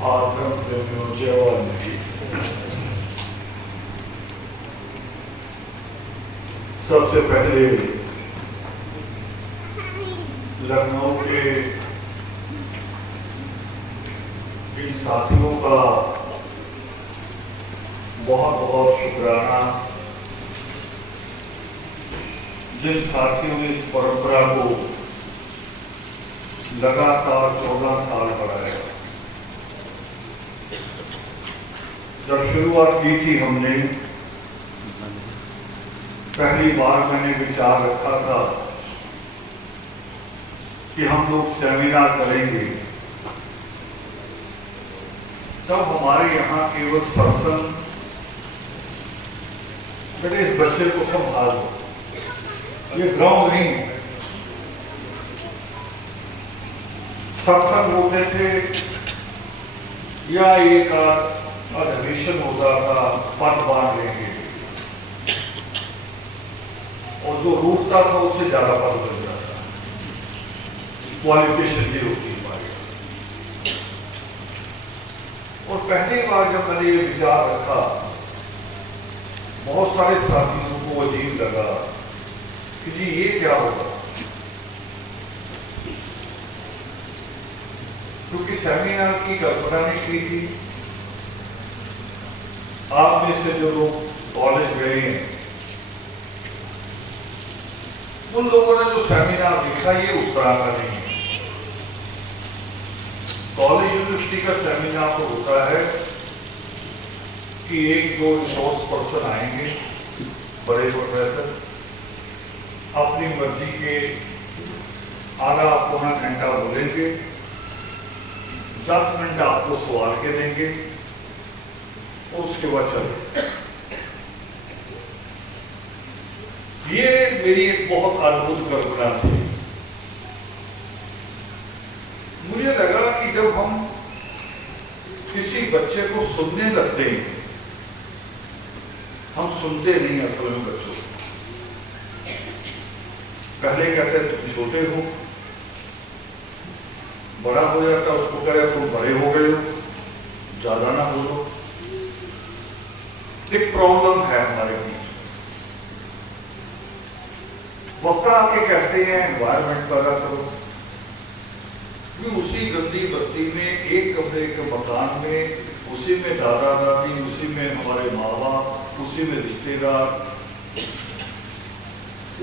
आश्रम प्रेमियों जवानी सबसे पहले लखनऊ के इन साथियों का बहुत बहुत शुक्राना, जिन साथियों ने इस परंपरा को लगातार 14 साल बढ़ाया। जब शुरुआत की थी हमने, पहली बार मैंने विचार रखा था कि हम लोग सेमिनार करेंगे, तब हमारे यहाँ केवल सत्संग, बेटे इस बच्चे को संभाल दो, ये ग्राउंड नहीं है। सत्संग होते थे या एक अधिवेशन होता था, पद बांध लेंगे, और जो रूठता था उससे ज्यादा पद बन जाता, क्वालिफिकेशन ये होती हमारी। और पहली बार जब मैंने ये विचार रखा, बहुत सारे साथियों को अजीब लगा कि जी ये क्या होगा, क्योंकि सेमिनार की कल्पना नहीं की थी। आप में से जो लोग कॉलेज गए हैं, उन लोगों ने जो सेमिनार लिखा ये उस तरह का नहीं है। कॉलेज यूनिवर्सिटी का सेमिनार तो होता है कि एक दो रिसोर्स पर्सन आएंगे, बड़े प्रोफेसर, अपनी मर्जी के आधा पौना घंटा बोलेंगे, 10 मिनट आपको सवाल के देंगे और उसके बाद चले। ये मेरी एक बहुत अद्भुत कल्पना थी। मुझे लगा कि जब हम किसी बच्चे को सुनने लगते हैं, हम सुनते नहीं असल में बच्चों को। पहले कहते तुम छोटे हो, बड़ा हो जाता उसको कहे तुम बड़े हो गए हो, ज्यादा ना बोलो। एक प्रॉब्लम है हमारे बीच। वक्ता आके कहते हैं एनवायरमेंट पैदा करो, कि उसी गंदी बस्ती में एक कमरे के मकान में, उसी में दादा दादी, उसी में हमारे माँ बाप, उसी में रिश्तेदार,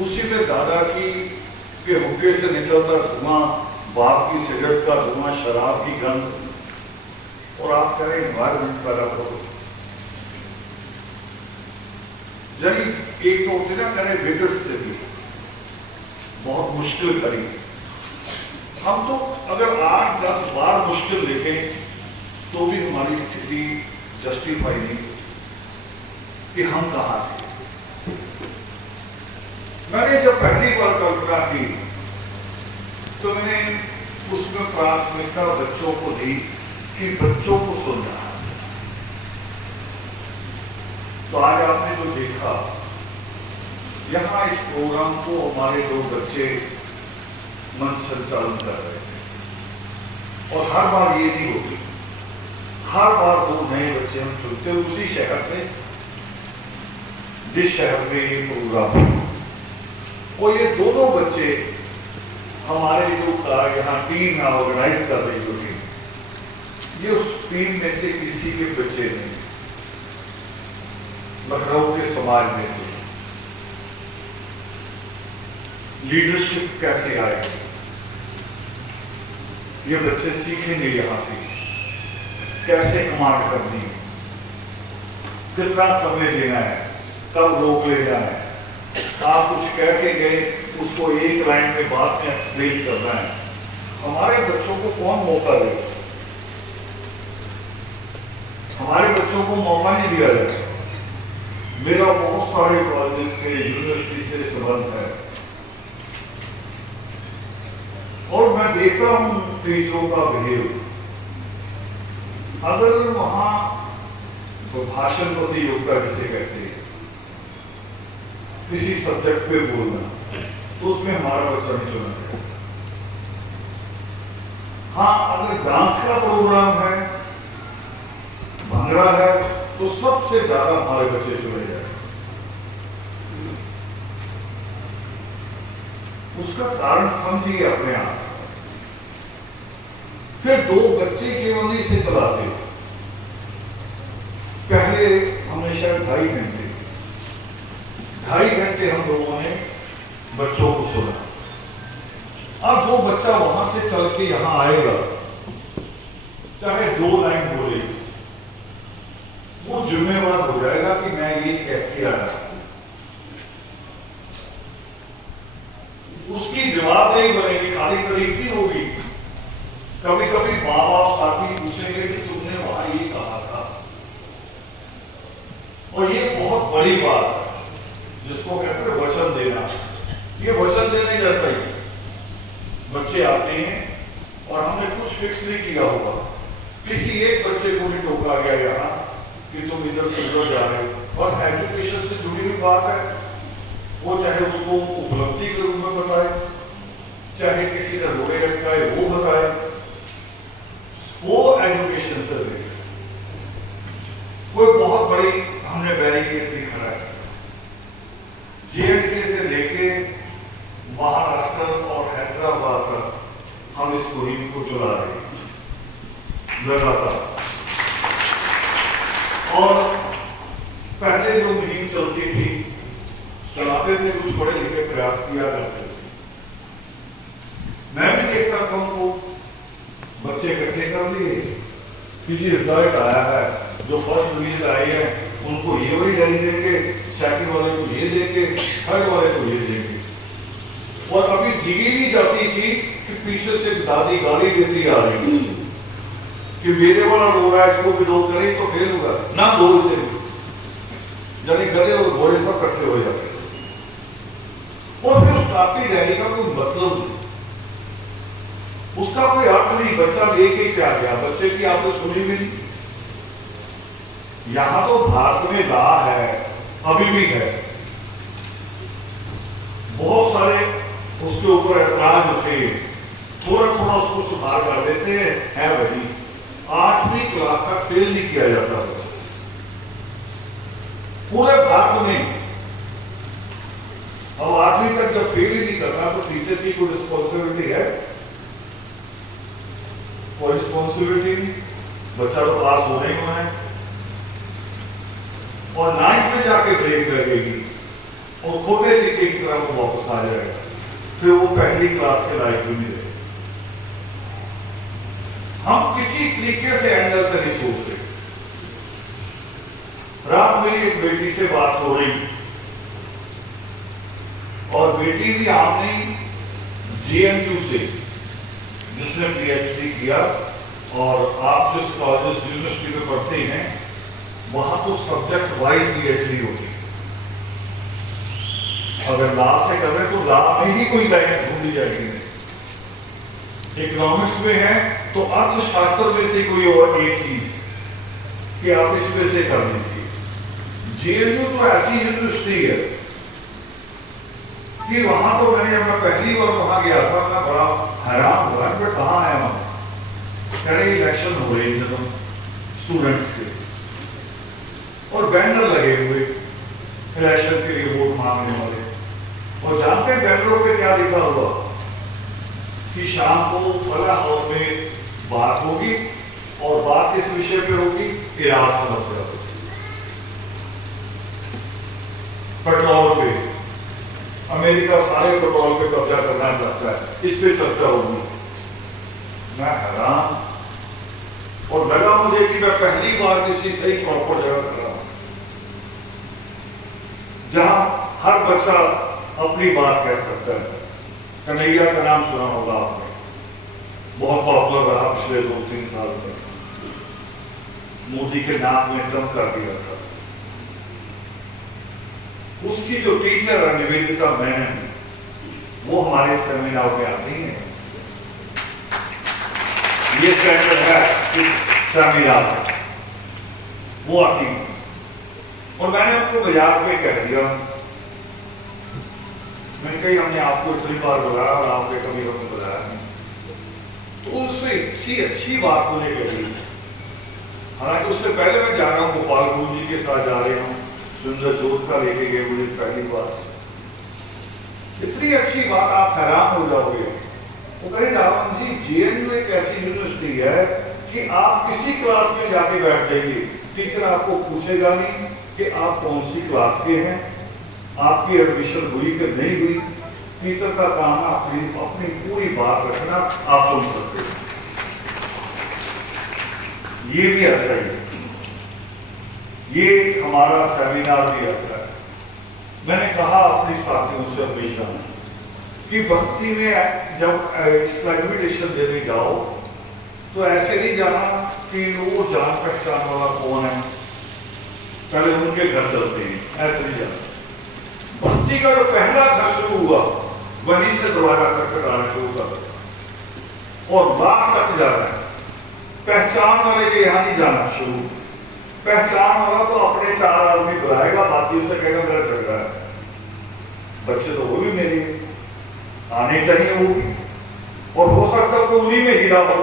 उसी में दादा की के हुक्के से निकलता धुआं, बाप की सिगरेट का धुआं, शराब की गंध, और आप करें एनवायरमेंट पैदा करो। यानी एक तो होते ना करें बेटर से भी बहुत मुश्किल करी। हम तो अगर 8-10 बार मुश्किल देखें तो भी हमारी स्थिति जस्टिफाई नहीं कि हम कहाँ थे। मैंने जब पहली बार कल्पना की तो मैंने उसमें प्राथमिकता बच्चों को दी कि बच्चों को सुनना। तो आज आपने जो देखा, यहाँ इस प्रोग्राम को हमारे 2 बच्चे मन संचालन कर रहे थे, और हर बार ये नहीं होती, हर बार 2 नए बच्चे हम चुनते हैं उसी शहर से जिस शहर में ये प्रोग्राम है। और ये दोनों बच्चे हमारे जो यहाँ टीम ऑर्गेनाइज कर रही होगी, ये उस टीम में से किसी के बच्चे नहीं, लखनऊ के समाज में से। लीडरशिप कैसे आएगी, ये बच्चे सीखेंगे यहाँ से, कैसे कमांड करनी है, कितना समय देना है, कब रोक लेना है। आप कुछ कह के गए, उसको एक लाइन में बात में एक्सप्लेन करना है। हमारे बच्चों को कौन मौका दे? हमारे बच्चों को मौका नहीं दिया जाता। मेरा बहुत सारे कॉलेज में, यूनिवर्सिटी से संबंध है, और मैं देखता हूं टीचरों का बिहेव। अगर वहां भाषण प्रतियोगिता जिसे कहते हैं, किसी सब्जेक्ट पे बोलना, तो उसमें हमारा बच्चा नहीं चुना जाएगा। हाँ, अगर डांस का प्रोग्राम है झगड़ा है तो सबसे ज्यादा हमारे बच्चे चुने जाए। उसका कारण समझिए अपने आप। फिर दो बच्चे केवल से चलाते, पहले हमने शायद 2.5 घंटे हम लोगों ने बच्चों को सुना। अब जो बच्चा वहां से चल के यहां आएगा, चाहे 2 लाइन बोले, वो जिम्मेवार हो जाएगा कि मैं ये कह के आया। उसकी जवाबदेही बनेगी, खाली तारीफ नहीं होगी। कभी कभी माँ बाप साथी पूछेंगे कि तुमने वहां ये कहा था, और ये बहुत बड़ी बात है जिसको कहते हैं वचन देना। ये वचन देने जैसा ही। बच्चे आते हैं और हमने कुछ फिक्स नहीं किया होगा, किसी एक बच्चे को भी टोका गया यहाँ कि तुम इधर से उधर जा रहे हो, बस एजुकेशन से जुड़ी हुई बात है। वो चाहे उसको उपलब्धि के रूप में बताए, चाहे किसी ने रोए लटकाए वो बताए, वो एजुकेशन से रिलेटेड कोई बहुत बड़ी हमने बैरिकेड भी खड़ा है। JNK से लेके महाराष्ट्र और हैदराबाद तक हम इस मुहिम को चला रहे हैं लगातार। और पहले जो मुहिम चलती थी, चलाते थे, कुछ बड़े लिखे प्रयास किया करते थे। मैं भी देखता था उनको, बच्चे इकट्ठे कर दिए कि जी रिजल्ट आया है, जो फर्स्ट डिवीजन आई है उनको ये वही डायरी देंगे, सेकंड वाले को ये देंगे, थर्ड वाले को ये देंगे। और अभी दी नहीं जाती थी कि पीछे से दादी गाली देती आ रही कि मेरे वाला रो रहा है, इसको भी दो करें तो फेल होगा ना, दो से यानी गधे और घोड़े सब इकट्ठे हो जाते। और फिर उस कापी डायरी का कोई मतलब नहीं, उसका कोई अर्थ नहीं। बच्चा लेके क्या गया, बच्चे की आपने सुनी भी नहीं। यहां तो भारत में ला है, अभी भी है, बहुत सारे उसके ऊपर ऐतराज होते हैं, थोड़ा थोड़ा उसको सुधार कर देते हैं वही। 8वीं क्लास तक फेल नहीं किया जाता है पूरे भारत में। अब 8वीं तक जब फेल ही नहीं करना तो टीचर की कोई रिस्पॉन्सिबिलिटी है? कोई रिस्पॉन्सिबिलिटी नहीं, बच्चा तो पास होना ही होना है। और 9th में जाके ब्रेक लगेगी और खोटे सिक्के की तरह वो वापस आ जाएगा, फिर वो पहली क्लास के लायक भी नहीं रहे। हम किसी तरीके से एंगल से नहीं सोच रहे। रात मेरी एक बेटी से बात हो रही, और बेटी भी आपने JNU से, जिसने PhD किया, और आप जिस कॉलेज यूनिवर्सिटी में पढ़ते हैं वहां तो सब्जेक्ट वाइज PhD होती है। अगर लॉ से कर रहे तो लॉ में ही कोई लाइन ढूंढी जाएगी। इकोनॉमिक्स में है तो अर्थशास्त्र में से कोई और एक चीज कि आप इसमें से कर लीजिए। JNU तो ऐसी यूनिवर्सिटी है कि वहां तो मैं पहली बार वहां गया था, मैं बड़ा हैरान हुआ कि कहाँ आया वहां। कह रहे इलेक्शन हो रही है स्टूडेंट्स के, और बैनर लगे हुए इलेक्शन के लिए वोट मांगने वाले। और जानते हैं बैनरों पे क्या लिखा हुआ कि शाम को फला हॉल में बात होगी, और बात किस विषय पे होगी? ईरान समस्या पे, पेट्रोल पे। अमेरिका सारे पेट्रोल पे कब्जा करना चाहता है, इस पे चर्चा होगी। मैं हैरान, और लगा मुझे कि मैं पहली बार किसी सही प्रॉपर जगह कर रहा हूं जहां हर बच्चा अपनी बात कह सकता है। कन्हैया का नाम सुना होगा आपने, बहुत पॉपुलर रहा पिछले 2-3 साल तक। मोदी के नाम में दम कर दिया था। उसकी जो टीचर है निवेदिता मैनन, वो हमारे सेमिनार में आती है। ये सेंटर है सेमिनार, वो आती है। और मैंने उनको बाजार में कह दिया, मैंने कही हमने आपको इतनी बार बुलाया और आपने कभी हमें बुलाया नहीं। तो उससे अच्छी बात मुझे कही हालांकि उससे पहले मैं जा रहा हूँ गोपाल गुरु जी के साथ जा रहा हूँ, सुंदर जोत का लेके गए मुझे पहली बार। इतनी अच्छी बात, आप हैरान हो जाओगे। वो कहे रावण जी, जेएनयू एक ऐसी यूनिवर्सिटी है कि आप किसी क्लास में जाके बैठ जाइए, टीचर आपको पूछेगा नहीं कि आप कौन सी क्लास के हैं, आपकी एडमिशन हुई कि नहीं हुई। टीचर का काम है अपनी पूरी बात रखना, आप सुन सकते हैं। ये भी ऐसा ही है, ये हमारा सेमिनार भी ऐसा है। मैंने कहा अपने साथियों से हमेशा कि बस्ती में जब इन्विटेशन देने जाओ तो ऐसे नहीं जाना कि वो जान पहचान वाला कौन है, पहले उनके घर चलते हैं, ऐसे नहीं जाना। बस्ती का जो पहला घर शुरू हुआ वहीं से दरवाजा खटखटाना शुरू कर और बात तक जाना है। पहचान वाले के यहाँ नहीं जाना शुरू। पहचान वाला तो अपने 4 आदमी बुलाएगा, बाकी उसे कहेगा मेरा झगड़ा है। बच्चे तो वो भी मेरे आने चाहिए, वो भी, और हो सकता है उन्हीं में गिरा हो,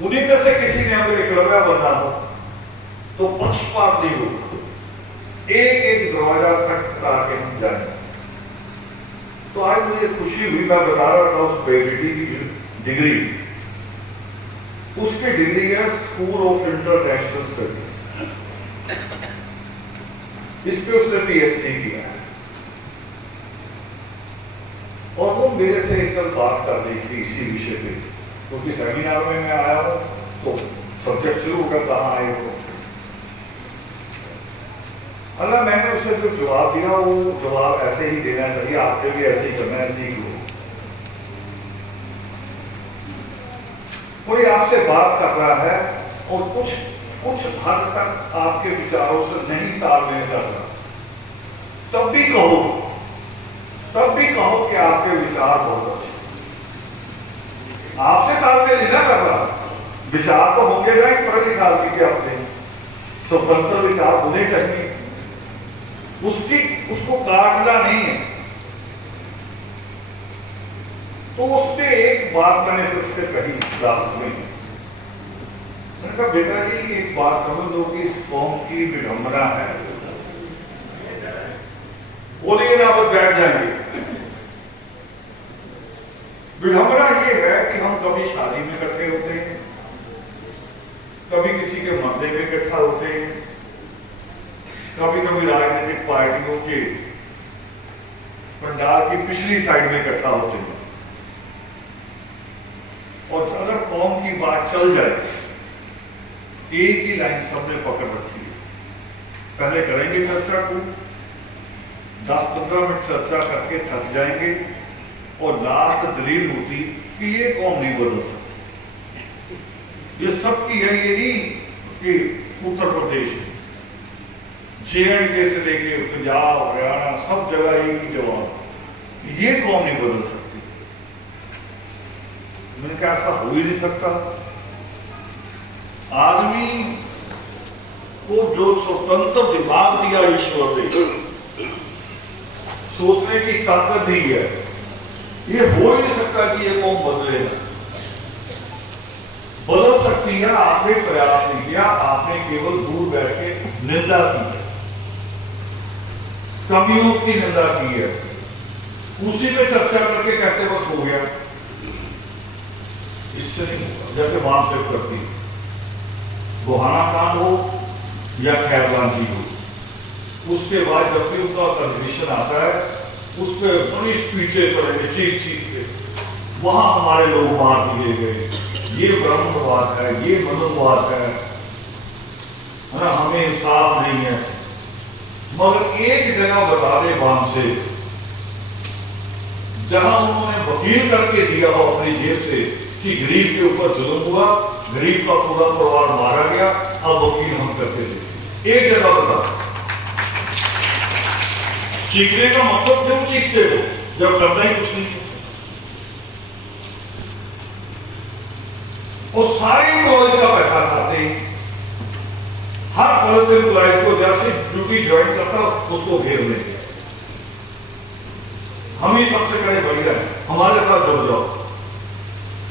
उन्हीं में से किसी ने अगर एकलव्य बनना हो तो पक्षपात नहीं हो, एक एक दरवाजा खटखटा के हम जाए। तो आज मुझे खुशी हुई, मैं बता रहा था उस बेटी की डिग्री, उसकी डिग्री है स्कूल ऑफ इंटरनेशनल स्टडीज, इस पे उसने पीएचडी किया है। और वो मेरे से एक कल बात कर रही थी इसी विषय पे, क्योंकि सेमिनार में मैं आया हूं तो सब्जेक्ट शुरू होकर कहाँ आए हो। अल्लाह, मैंने उसे जो जवाब दिया वो जवाब ऐसे ही देना चाहिए, आपके भी ऐसे ही करना है, सीख लो। कोई आपसे बात कर रहा है और कुछ हद तक आपके विचारों से नहीं तालमेल कर रहा, तब भी कहो कि आपके विचार बहुत अच्छे। आपसे तालमेल नहीं कर रहा, विचार तो होंगे ना, एक पढ़े लिखा के अपने स्वतंत्र विचार होने चाहिए, उसको काटना नहीं है। तो उसने एक बात मैंने उससे कही क्लास में, मैंने कहा बेटा जी एक बात समझ लो कि इस कौम की विडंबना है। बोलिए ना, बस बैठ जाएंगे। विडंबना ये है कि हम कभी शादी में इकट्ठे होते हैं, कभी किसी के मंदिर में इकट्ठा होते हैं, कभी कभी राजनीतिक पार्टियों के पंडाल की पिछली साइड में इकट्ठा होते हैं। और अगर कौम की बात चल जाए, एक ही लाइन सबने पकड़ रखी है, पहले करेंगे चर्चा को, 10-15 मिनट चर्चा करके थक जाएंगे और लास्ट दलील होती कि ये कौम नहीं बदल सकती। ये सबकी है, ये नहीं कि उत्तर प्रदेश, JNK से लेके पंजाब, हरियाणा, सब जगह एक ही जवाब, ये कौम नहीं बदल सकती। मैंने कहा ऐसा हो ही नहीं सकता। आदमी को जो स्वतंत्र दिमाग दिया ईश्वर ने, सोचने की ताकत दी है, ये हो ही नहीं सकता कि ये कौम बदले। बदल सकती है, आपने प्रयास नहीं किया, आपने केवल दूर बैठ के निंदा की है, कमियों की निंदा की है, उसी पे चर्चा करके कहते बस हो गया। इससे नहीं, जैसे वहां से करती गोहाना कांड हो या खैरवान जी हो, उसके बाद जब भी उनका कंडीशन आता है उस पर बड़ी स्पीचें पड़ेंगे चीख के, वहां हमारे लोग मार दिए गए, ये ब्रह्मवाद है, ये मनोवाद है ना, हमें इंसाफ नहीं है। मगर एक जगह बता दे वहां से, जहां उन्होंने वकील करके दिया हो अपनी जेब से कि गरीब के ऊपर जुल्म हुआ, गरीब का पूरा परिवार मारा गया, अब वकील हम करते थे, एक जगह बता। चीखने का मतलब क्यों चीखते हो जब करना ही कुछ नहीं। और सारे कॉलेज का पैसा खाते हैं, हर कॉलेज एम्प्लॉइज को जैसे ड्यूटी ज्वाइन करता उसको घेर लेंगे। हम ही सबसे पहले बढ़िया है, हमारे साथ जुड़ जाओ।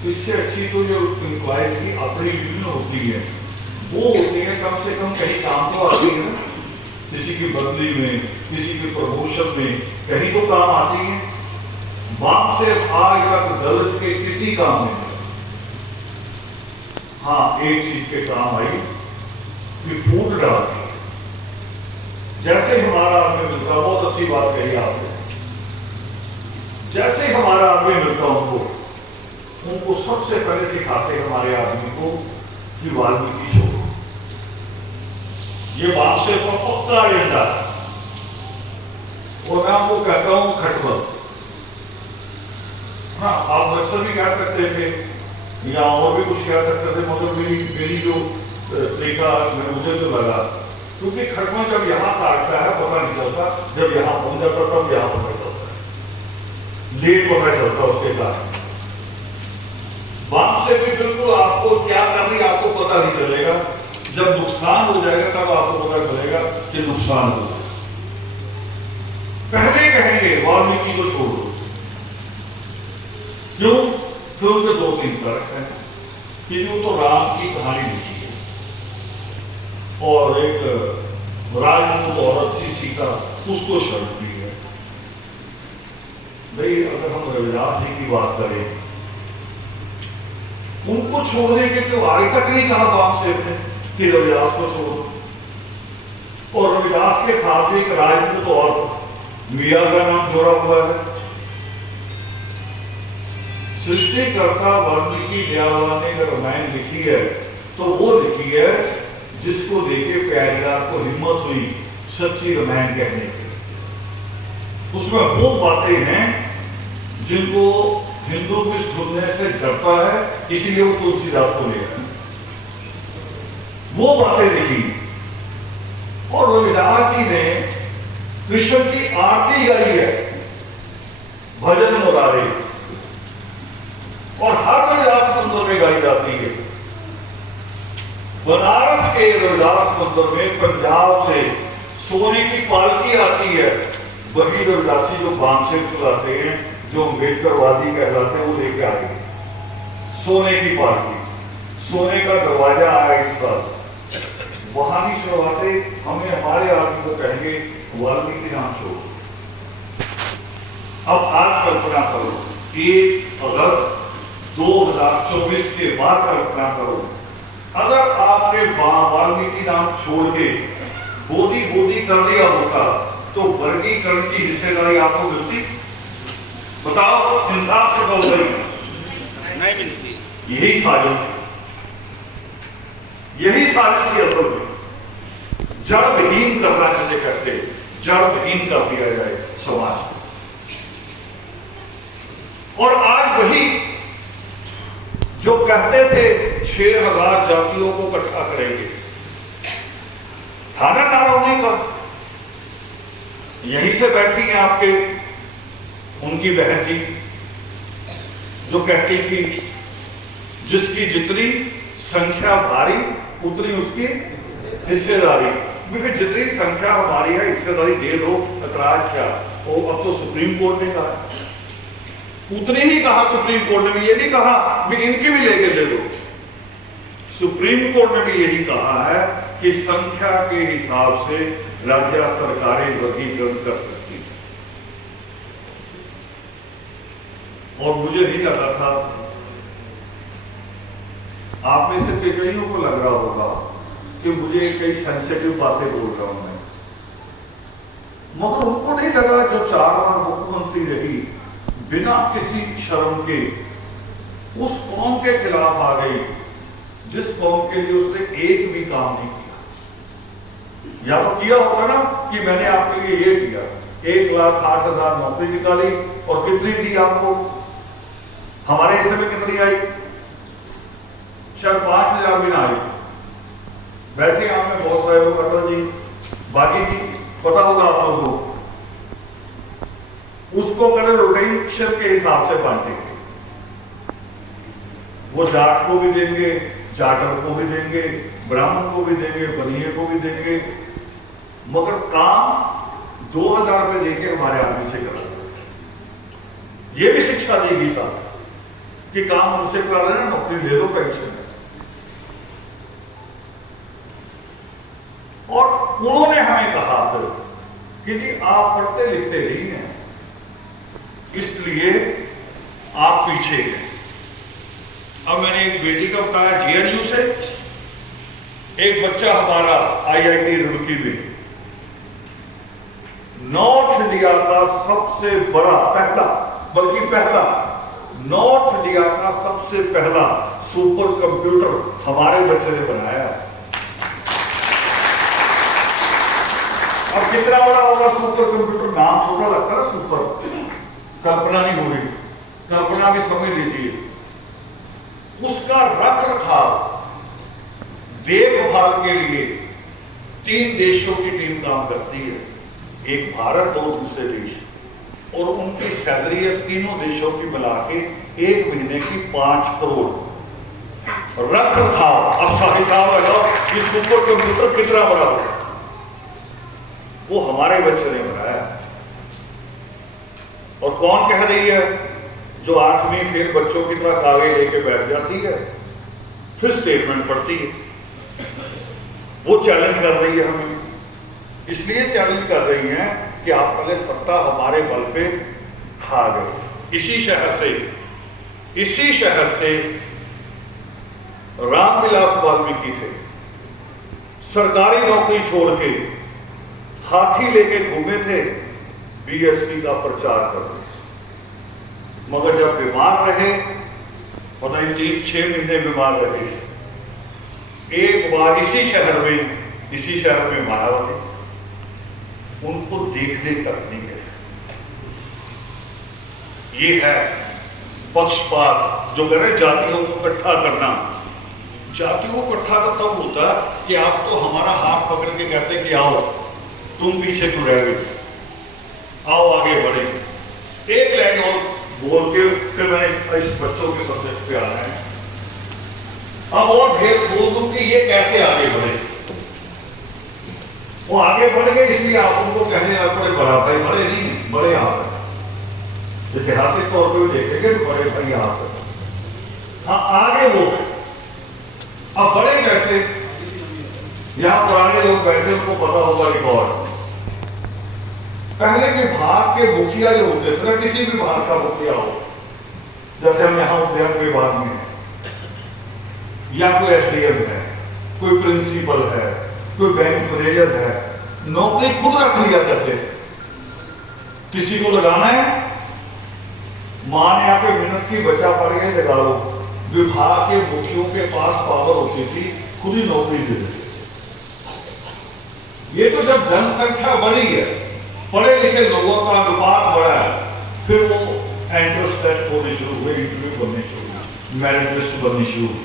इस इससे अच्छी तो जो एम्प्लॉयज की अपनी यूनियन होती है वो होती है, कम से कम कहीं काम तो आती है ना, किसी की बदली में, किसी के प्रमोशन में, कहीं तो काम आती है। बाप से आज तक दर्ज के किसी काम में, हाँ एक चीज के काम आई कि फूड डालती है, जैसे हमारा आदमी मिलता, बहुत अच्छी बात कही आपने, जैसे हमारा आदमी मिलता उनको सबसे पहले सिखाते हमारे आदमी को कि वाल्मीकि छोड़ो, ये बाप से पक्का एजेंडा। और मैं आपको कहता हूं खटबल, हाँ आप मच्छर भी कह सकते थे या और भी कुछ कह सकते थे, मगर मेरी जो तरीका मुझे तो लगा, क्योंकि खटबल जब यहां काटता है पता नहीं चलता, जब यहां पहुंच जाता तब यहां पता चलता है, लेट पता चलता उसके कारण। बाप से भी बिल्कुल आपको क्या करनी आपको पता नहीं चलेगा, जब नुकसान हो जाएगा तब आपको पता चलेगा कि नुकसान हो जाएगा। पहले कहेंगे वाल्मीकि को छोड़ दो, क्यों? क्योंकि दो तीन फर्क है कि जो तो राम की कहानी लिखी है और एक राजपूत औरत थी सीता, उसको शर्त दी है। भाई अगर हम रविदास जी की बात करें, उनको छोड़ने के तो आज तक नहीं कहा बाप से कि रविदास को छोड़ो, और रविदास के साथ एक राजपूत और मिया का नाम जोड़ा हुआ है। सृष्टिकर्ता वाल्मीकि दयावान ने अगर रामायण लिखी है तो वो लिखी है जिसको देखे प्यारेलाल को हिम्मत हुई सच्ची रामायण कहने की। उसमें वो बातें हैं जिनको हिंदू कुछ सुनने से डरता है, इसीलिए वो तुलसीदास को ले रहा है, वो बातें लिखी। और रविदास जी ने कृष्ण की आरती गाई है, भजन मुरारे, और हर रविदास मंदिर में गाई जाती है। बनारस के रविदास मंदिर में पंजाब से सोने की पालकी आती है, वही रविदासी जो बांसुरी चलाते हैं, जो अम्बेडकरवादी कहलाते हैं, वो लेके आए सोने की पालकी। सोने का दरवाजा आया इस बार, वहां नहीं सुनवाते, हमें हमारे आदमी को कहेंगे वाल्मीकि नाम छोड़ो। अब आज कल्पना करो 1 अगस्त 2024 के बाद कल्पना करो, अगर आपने वाल्मीकि नाम छोड़ के गोदी गोदी कर दिया होता तो वर्गीकरण की हिस्सेदारी आपको मिलती? बताओ, इंसाफ से कहो भाई, नहीं मिलती। यही साजिश थी, यही साजिश थी असल में। जड़ विहीन करना जिसे कहते, जड़ विहीन कर दिया जाए समाज। और आज वही जो कहते थे 6000 जातियों को इकट्ठा करेंगे, थाना नारौनी का, यहीं से बैठी हैं आपके उनकी बहन जी, जो कहती थी जिसकी जितनी संख्या भारी उतनी उसकी हिस्सेदारी। जितनी संख्या हमारी है हिस्सेदारी दे दो, ऐतराज क्या? वो अब तो सुप्रीम कोर्ट ने कहा, उतनी ही कहा सुप्रीम कोर्ट ने भी, ये नहीं कहा भी इनकी भी लेके दे दो। सुप्रीम कोर्ट ने भी यही कहा है कि संख्या के हिसाब से राज्य सरकारें वर्गीकरण कर सकती है। और मुझे नहीं लगा था, आप में से कईयों को लग रहा होगा कि मुझे कई सेंसिटिव बातें बोल रहा हूं मैं, मगर उनको नहीं लगा जो 4 बार मुख्यमंत्री रही, बिना किसी शर्म के उस कौम के खिलाफ आ गई जिस कौम के लिए उसने एक भी काम नहीं किया। या तो किया होगा ना कि मैंने आपके लिए ये किया, 1,08,000 नौकरी निकाली, और कितनी दी आपको? हमारे हिस्से में कितनी आई? शायद 5,000 भी ना आई। बैठे आप में बहुत सारे लोग, अटल जी, बाकी जी, पता होगा आप लोगों को, उसको करें रोटेशन के हिसाब से बांटेंगे। वो जाट को भी देंगे, जाटर को भी देंगे, ब्राह्मण को भी देंगे, बनिए को भी देंगे, मगर काम 2,000 रुपए देंगे हमारे आदमी से करा। ये भी शिक्षा देगी साहब। कि काम उनसे करा रहे हैं, नौकरी ले लो, पेंशन है। और उन्होंने हमें कहा फिर कि जी आप पढ़ते लिखते नहीं हैं, इसलिए आप पीछे हैं। अब मैंने एक बेटी का बताया जेएनयू से, एक बच्चा हमारा आईआईटी रुड़की में, नॉर्थ इंडिया का सबसे बड़ा पहला नॉर्थ इंडिया का सबसे पहला सुपर कंप्यूटर हमारे बच्चे ने बनाया है। अब कितना बड़ा होगा सुपर कंप्यूटर, नाम छोटा लगता है सुपर, कल्पना नहीं हो रही, कल्पना भी समझ लीजिए। उसका रख रखाव देखभाल के लिए 3 देशों की टीम काम करती है, एक भारत, 2 दूसरे देश, और उनकी सैलरी है तीनों देशों की मिला के 1 महीने की 5 करोड़। रख रखाव, अब हिसाब लगाओ कि सुपर कंप्यूटर कितना बड़ा होगा, वो हमारे बच्चे ने बनाया। और कौन कह रही है, जो 8वीं फिर बच्चों की तरह कागज लेके बैठ जाती है, फिर स्टेटमेंट पढ़ती है, वो चैलेंज कर रही है हमें। इसलिए चैलेंज कर रही हैं कि आप पहले सत्ता हमारे बल पे खा गए। इसी शहर से रामविलास वाल्मीकि थे, सरकारी नौकरी छोड़ के हाथी लेके घूमे थे, बीएसपी का प्रचार कर रहे, मगर जब बीमार रहे, पता नहीं 3-6 महीने बीमार रहे, एक बार इसी शहर में मायावती, उनको देखने तक नहीं गए। ये है पक्षपात, जो कह रहे जातियों को इकट्ठा करना। जातियों को इकट्ठा का तब होता कि आप तो हमारा हाथ पकड़ के कहते कि आओ, तुम पीछे क्यों रह गए, आओ आगे बढ़े। एक लाइन और बोल के फिर मैंने इस बच्चों के सब्जेक्ट पे आना है। अब और ढेर बोल दूं कि ये कैसे आगे बढ़े। वो आगे बढ़ गए, इसलिए आप उनको कहने लग पड़े बड़ा भाई, बड़े नहीं, बड़े आप हैं। ऐतिहासिक तौर पर देखेंगे तो बड़े भाई आप हैं। हाँ, आगे वो अब बड़े कैसे, यहां पुराने लोग बैठे, उनको पता होगा रिकॉर्ड। पहले के भारत के मुखिया जो होते थे ना, किसी भी भारत का मुखिया हो, जैसे हम यहाँ उद्योग विभाग में हैं, या कोई एसडीएम है, कोई प्रिंसिपल है, कोई बैंक मैनेजर है, नौकरी खुद रख लिया करते थे। किसी को लगाना है, मान यहाँ पे मिनट की बचा पड़ गई, लगा लो। विभाग के मुखियों के पास पावर होती थी, खुद ही नौकरी दे देते। ये तो जब जनसंख्या बढ़ी है, पढ़े लिखे लोगों का अनुपात बढ़ा है, फिर वो एंट्रेंस टेस्ट होने शुरू हुए, इंटरव्यू बनने शुरू हुए, मेरिट लिस्ट बननी शुरू हुई।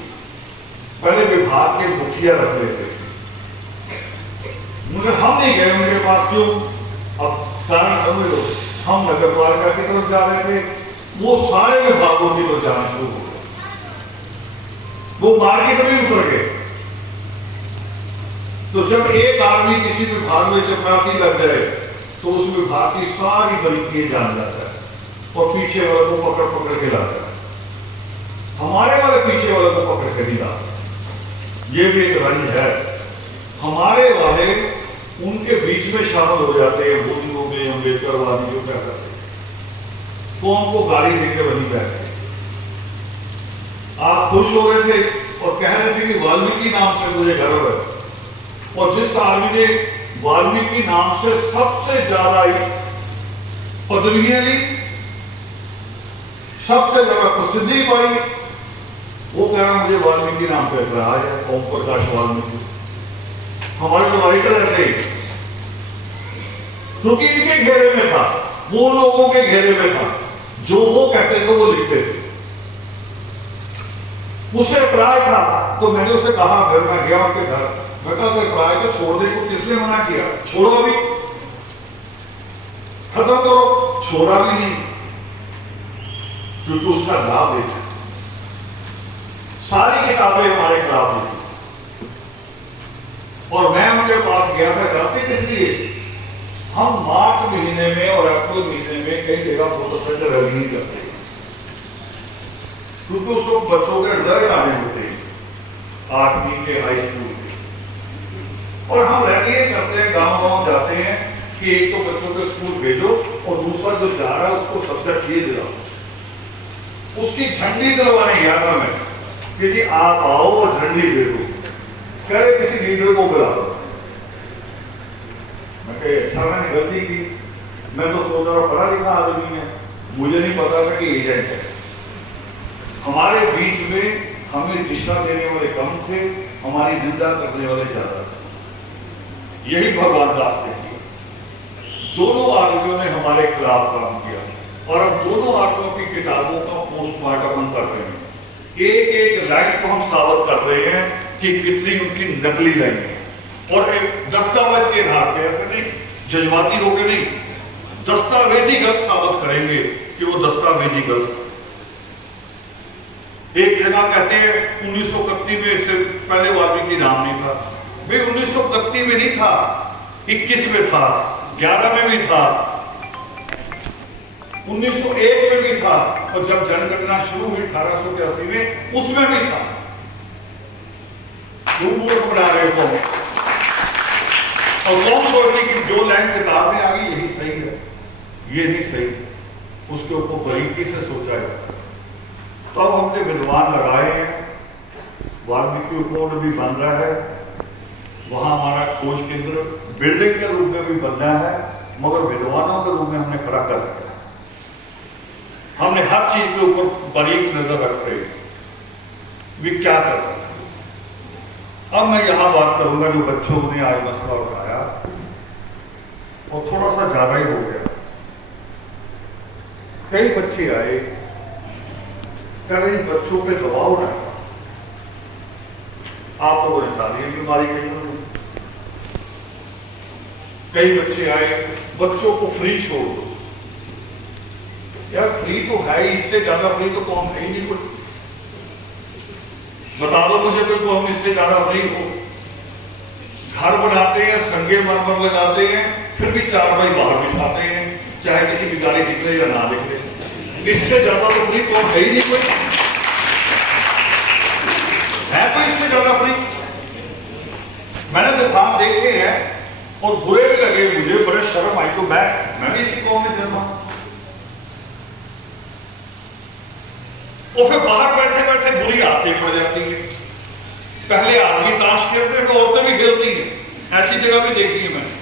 पहले विभाग के मुखिया रख लेते थे, मगर हम नहीं गए उनके पास। क्यों? अब कारण समझ लो, हम नगर पालिका की तरफ जा रहे थे, वो सारे विभागों की तरफ जाना शुरू हो गए, वो मार्केट में उतर गए। तो जब एक आदमी किसी विभाग में चपरासी लग जाए, तो उस विभाग की सारी बारीकियां जान जाता है और पीछे वाले को पकड़ पकड़ के लाता है। हमारे वाले पीछे वाले को पकड़ के नहीं लाते। ये भी एक रंज है। हमारे वाले उनके बीच में शामिल हो जाते हैं, मोदियों में, अम्बेडकरवादी जो क्या करते हैं, तो उनको गाली देके बनी बैठते। आप खुश हो रहे थे और कह रहे थे कि वाल्मीकि नाम से मुझे गर्व है, और जिस आदमी ने वाल्मीकि नाम से सबसे ज्यादा पदवियां ली, सबसे ज्यादा प्रसिद्धि पाई, वो कह रहा मुझे वाल्मीकि नाम पे एतराज है, ओम प्रकाश वाल्मीकि। हमारे तो राइटर ऐसे, क्योंकि इनके घेरे में था, वो लोगों के घेरे में था, जो वो कहते थे वो लिखते थे। उसे एतराज था, तो मैंने उसे कहा, घर में गया उनके घर, मैं कहा तो एतराज तो छोड़ने को किसने मना किया, छोड़ो अभी, खत्म करो। छोड़ा भी नहीं, क्योंकि उसका लाभ देखा। सारी किताबें हमारे खिलाफ थी, और मैं उनके पास गया था, करते किस लिए? हम मार्च महीने में और अप्रैल महीने में कई जगह प्रोटेस्ट रैली करते हैं, क्योंकि उस वक्त बच्चों के रिजल्ट आने होते हैं 8वीं के, हाई स्कूल के। और हम रेडी करते हैं, गांव जाते हैं कि एक तो बच्चों को स्कूल भेजो और दूसरा जो जा रहा है उसको सब्जेक्ट ये दिलाओ। उसकी झंडी दिलवाने गया था मैं कि जी आप आओ और झंडी दे दो, कह किसी लीडर को बुला दो। मैं कहे अच्छा मैंने गलती की, मैं तो सोच रहा पढ़ा लिखा आदमी है, मुझे नहीं पता था कि एजेंट है। हमारे बीच में हमें दिशा देने वाले कम थे, हमारी निंदा करने वाले ज्यादा थे। यही भगवान दास ने किया। दोनों आदमियों ने हमारे खिलाफ काम किया और अब दोनों आदमियों की किताबों का पोस्टमार्टम हम कर रहे हैं। एक एक लाइन को हम साबित कर रहे हैं कि कितनी उनकी नकली लाइन है, और एक दस्तावेज के आधार पे, ऐसे नहीं जज्बाती होकर नहीं, दस्तावेजी गलत साबित करेंगे कि वो दस्तावेजी गलत। एक जगह कहते हैं 1931 में, इससे पहले वाल्मीकि नाम नहीं था। भाई 1931 में नहीं था, 21 में था, 11 में भी था, 1901 में भी था, और जब जनगणना शुरू हुई 1883 में उसमें भी था। मूर्ख बना रहे हो और कौन सोचती कि जो लाइन किताब में आ गई यही सही है, ये नहीं सही, उसके ऊपर बारीकी से सोचा जाता। तो अब हमने विद्वान लगाए हैं, वाल्मीकि उपवन भी बन रहा है, वहां हमारा खोज केंद्र बिल्डिंग के रूप में भी बनना है, मगर विद्वानों के रूप में हमने खड़ा कर दिया। हमने हर चीज के ऊपर बारीक नजर रख रहे हैं भी क्या कर रहे हैं। अब मैं यहां बात करूंगा जो बच्चों ने आज मसला उठाया और थोड़ा सा ज्यादा ही हो गया। कई बच्चे आए, कह रहे बच्चों पे दबाव ना, आप लोगों ने शादी बीमारी कही। कई बच्चे आए, बच्चों को फ्री छोड़ दो। यार फ्री तो है ही, इससे ज्यादा फ्री तो कौन है ही नहीं। कोई बता दो मुझे कोई कौन इससे ज्यादा फ्री हो। घर बनाते हैं, संगे मरमर लगाते हैं, फिर भी 4 भाई बाहर बिछाते हैं, चाहे किसी की गाड़ी निकले या ना निकले। इससे ज्यादा तो फ्री कौन है ही नहीं। कोई है तो इससे ज्यादा फ्री? मैंने दुकान देखे हैं और बुरे भी लगे, मुझे बड़े शर्म आई। तो मैं भी इसी कौम में जन्मा, और फिर बाहर बैठे बैठे बुरी आदतें पड़ जाती है। पहले आदमी ताश खेलते हैं, औरतें भी खेलती हैं। ऐसी जगह भी देखी है मैंने।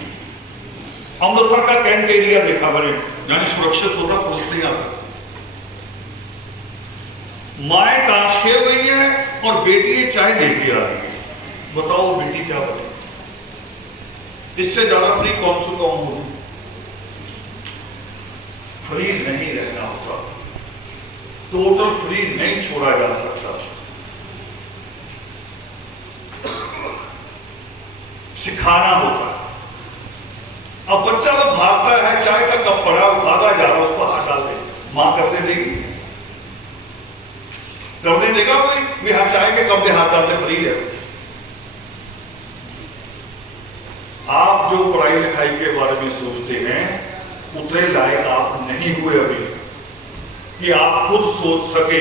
अमृतसर का कैंट एरिया देखा मैंने, यानी सुरक्षित होता, पुलिस नहीं आता। माए ताश खेल रही है और बेटी चाय लेके आ रही है। बताओ बेटी क्या बने? इससे ज्यादा फ्री कौन सी कौन होगी? फ्री नहीं रहना होता, टोटल फ्री नहीं छोड़ा जा सकता। सिखाना होता है। अब बच्चा तो भागता है, चाय का कप पड़ा, भागा जा रहा, उसको हाथ डाल दे, मां करने देगी? करने देगा कोई भी? हाँ, चाय के कप में हाथ डालने फ्री है। आप जो पढ़ाई लिखाई के बारे में सोचते हैं, उतने लायक आप नहीं हुए अभी कि आप खुद सोच सके।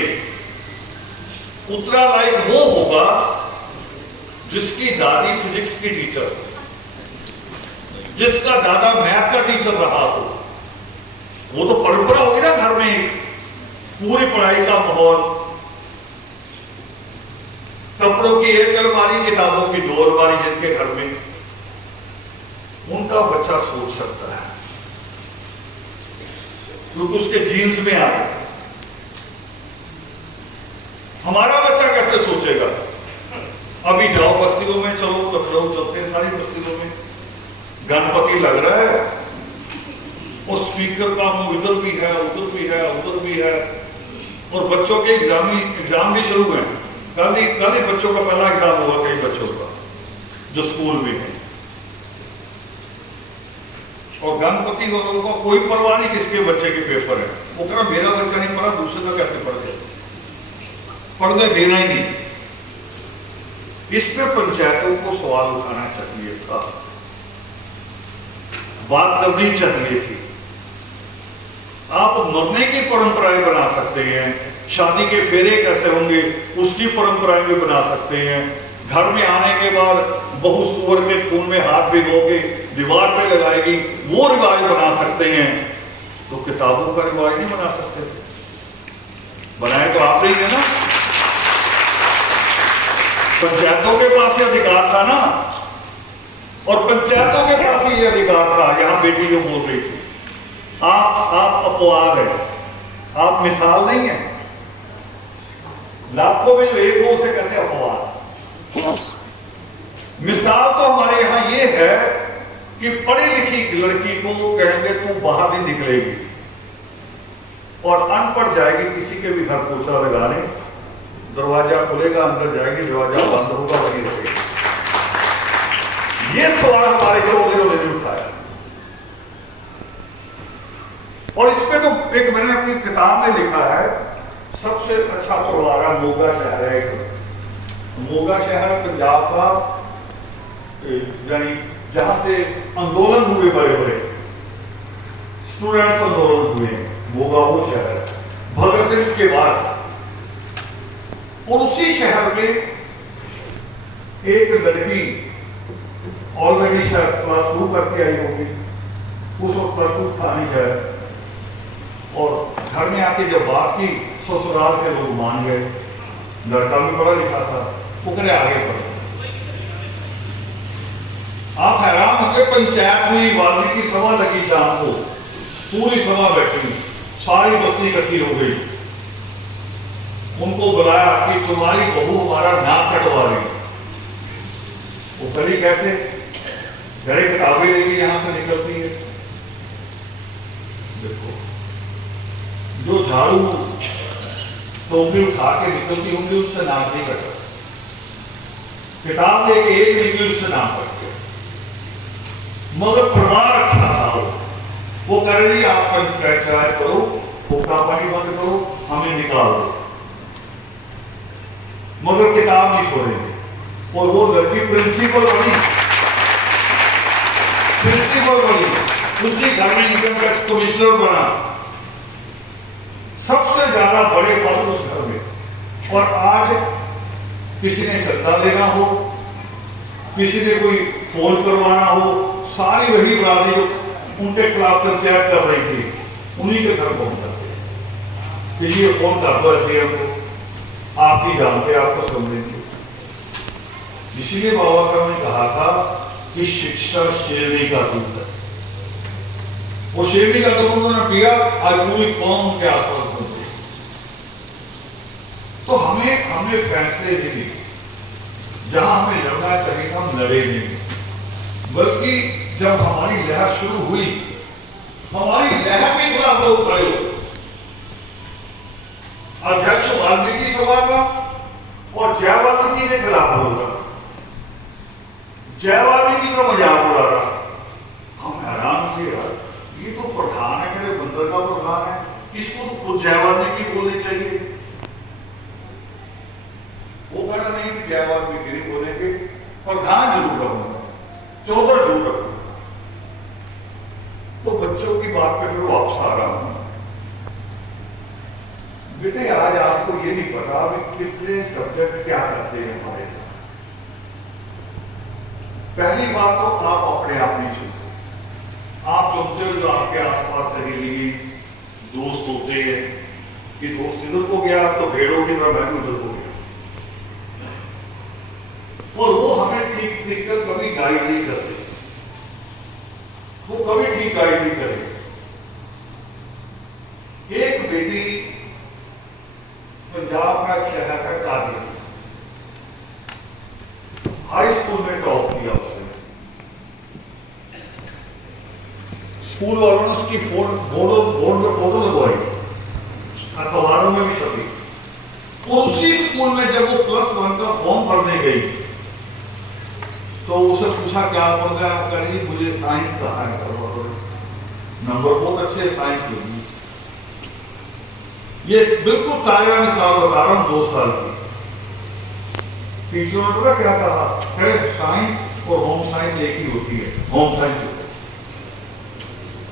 उतना लायक वो होगा जिसकी दादी फिजिक्स की टीचर, जिसका दादा मैथ का टीचर रहा हो। वो तो परंपरा होगी ना घर में, पूरी पढ़ाई का माहौल, कपड़ों की 1 अलमारी, किताबों की 2 अलमारी जिनके घर में, उनका बच्चा सोच सकता है क्योंकि उसके जीन्स में आ गया। हमारा बच्चा कैसे सोचेगा? अभी जाओ बस्तियों में, चलो लखनऊ चलते हैं, सारी बस्तियों में गणपति लग रहा है, और स्पीकर का मुंह इधर भी है, उधर भी है, उधर भी है, और बच्चों के एग्जाम भी शुरू हैं। कल ही बच्चों का पहला एग्जाम हुआ, कई बच्चों का जो स्कूल में है। और गणपति लोगों को कोई परवाह नहीं किसके बच्चे के पेपर है। वो कह रहा मेरा बच्चा नहीं पढ़ा, दूसरे का कैसे पढ़ गया? पढ़ने देना ही नहीं। इस पे पंचायतों को सवाल उठाना चाहिए था, बात करनी चाहिए थी। आप मरने की परंपराएं बना सकते हैं, शादी के फेरे कैसे होंगे उसकी परंपराएं भी बना सकते हैं। घर में आने के बाद बहू सूअर के खून में हाथ भिगो के दीवार पे लगाएगी, वो रिवाज बना सकते हैं। तो किताबों का रिवाज नहीं बना सकते, बनाए तो आप ही है ना। पंचायतों के पास ये अधिकार था ना, और पंचायतों के पास ये अधिकार था। यहां बेटी जो बोल रही थी, आप अपवाद है, आप मिसाल नहीं है। लाखों में जो एक हो उसे कहते हैं अपवाद। मिसाल तो हमारे यहां ये है कि पढ़ी लिखी लड़की को कहेंगे तू बाहर नहीं निकलेगी, और अनपढ़ जाएगी किसी के भी घर पोछा लगाने, दरवाजा खुलेगा अंदर जाएगी, दरवाजा बंद होगा वहीं रहेगी। ये सवाल हमारे लोगों ने उठाया, और इस पे तो एक मैंने अपनी किताब में लिखा है, सबसे अच्छा तोड़वारा मोगा शहर है। मोगा शहर पंजाब का, यानी जहां से आंदोलन हुए बड़े बड़े स्टूडेंट्स आंदोलन हुए, मोगा वो शहर है भगत सिंह के बाद। और उसी शहर में एक लड़की ऑलरेडी शायद क्लास 2 करके आई होगी, उस वक्त प्लस 2 था नहीं है, और घर में आके जब बात की ससुराल के लोग मान गए। लड़का भी पढ़ा लिखा था, वो करे आगे पढ़े। आप हैरान होंगे, पंचायत में वाल्मीकि सभा लगी शाम को, पूरी सभा बैठी, सारी बस्ती इकट्ठी हो गई। उनको बुलाया कि तुम्हारी बहू हमारा नाक कटवा रही। वो कली कैसे घरे किताबें लेके यहां से निकलती है। देखो, जो झाड़ू टोपी उठा के निकलती होंगी उससे नाक नहीं कटता, किताब लेके एक निकली उससे नाक कट गया। मगर परिवार अच्छा था, वो कर रही आप पंचायत करो, फूका पानी बंद करो, हमें निकाल दो, मगर किताब नहीं छोड़ेंगे। और वो लड़की प्रिंसिपल बनी, उसी घर में इनकम टैक्स कमिश्नर बना, सबसे ज्यादा बड़े पद उस घर में। और आज किसी ने चंदा देना हो, किसी ने कोई फोन करवाना हो, सारी वही बरादरी उनके खिलाफ पंचायत कर रही थी, उन्हीं के घर पहुंच जाते। किसी को फोन कर दो एसडीएम को, आप ही जानते, आपको समझेंगे। इसीलिए बाबा साहब ने कहा था कि शिक्षा शेरनी का दूध है। वो शेरनी का दूध उन्होंने पिया, आज पूरी कौम के आसपास घूम गई। तो हमें फैसले नहीं लिए, जहां हमें लड़ना चाहिए था हम लड़े नहीं, बल्कि जब हमारी लहर शुरू हुई, हमारी लहर के खिलाफ लोग खड़े हो। अध्यक्ष वाल्मीकि सभा का और जय वाल्मीकि के खिलाफ बोल रहा, जय वाल्मीकि का मजाक उड़ा रहा। हम हैरान थे यार, ये तो प्रधान है, मेरे बंदर का प्रधान है, इसको तो खुद जय वाल्मीकि बोलनी चाहिए। वो कहना नहीं कि जय वाल्मीकि नहीं बोलेंगे, प्रधान जरूर रहूंगा, चौधर जरूर रखूंगा। तो बच्चों की बात पे फिर वापस आ रहा हूं। बेटे, आज आपको ये नहीं पता कि कितने सब्जेक्ट क्या करते हैं हमारे साथ। पहली बात तो आप अपने आप नहीं सुनते। आप सुनते हो जो आपके आसपास सहेली दोस्त होते हैं कि दोस्त इधर को गया तो भेड़ों की तरह मैं उधर को गया, और वो हमें ठीक ठीक कर कभी गाइड नहीं करते, वो कभी ठीक गाइड नहीं करें। एक बेटी पंजाब का शहर का कादिर हाई स्कूल में टॉप किया उसने। स्कूल वालों ने उसकी बोर्ड में फोटो लगवाई, अखबारों में भी छपी। और उसी स्कूल में जब वो +1 का फॉर्म भरने गई तो उसे पूछा क्या पढ़ना है, आप कहेंगे मुझे साइंस पढ़ना है, नंबर बहुत अच्छे साइंस में। ये बिल्कुल ताजा मिसाल बता रहा हूं, 2 साल की। टीचरों ने पता क्या कहा, अरे साइंस और होम साइंस एक ही होती है, होम साइंस होती है।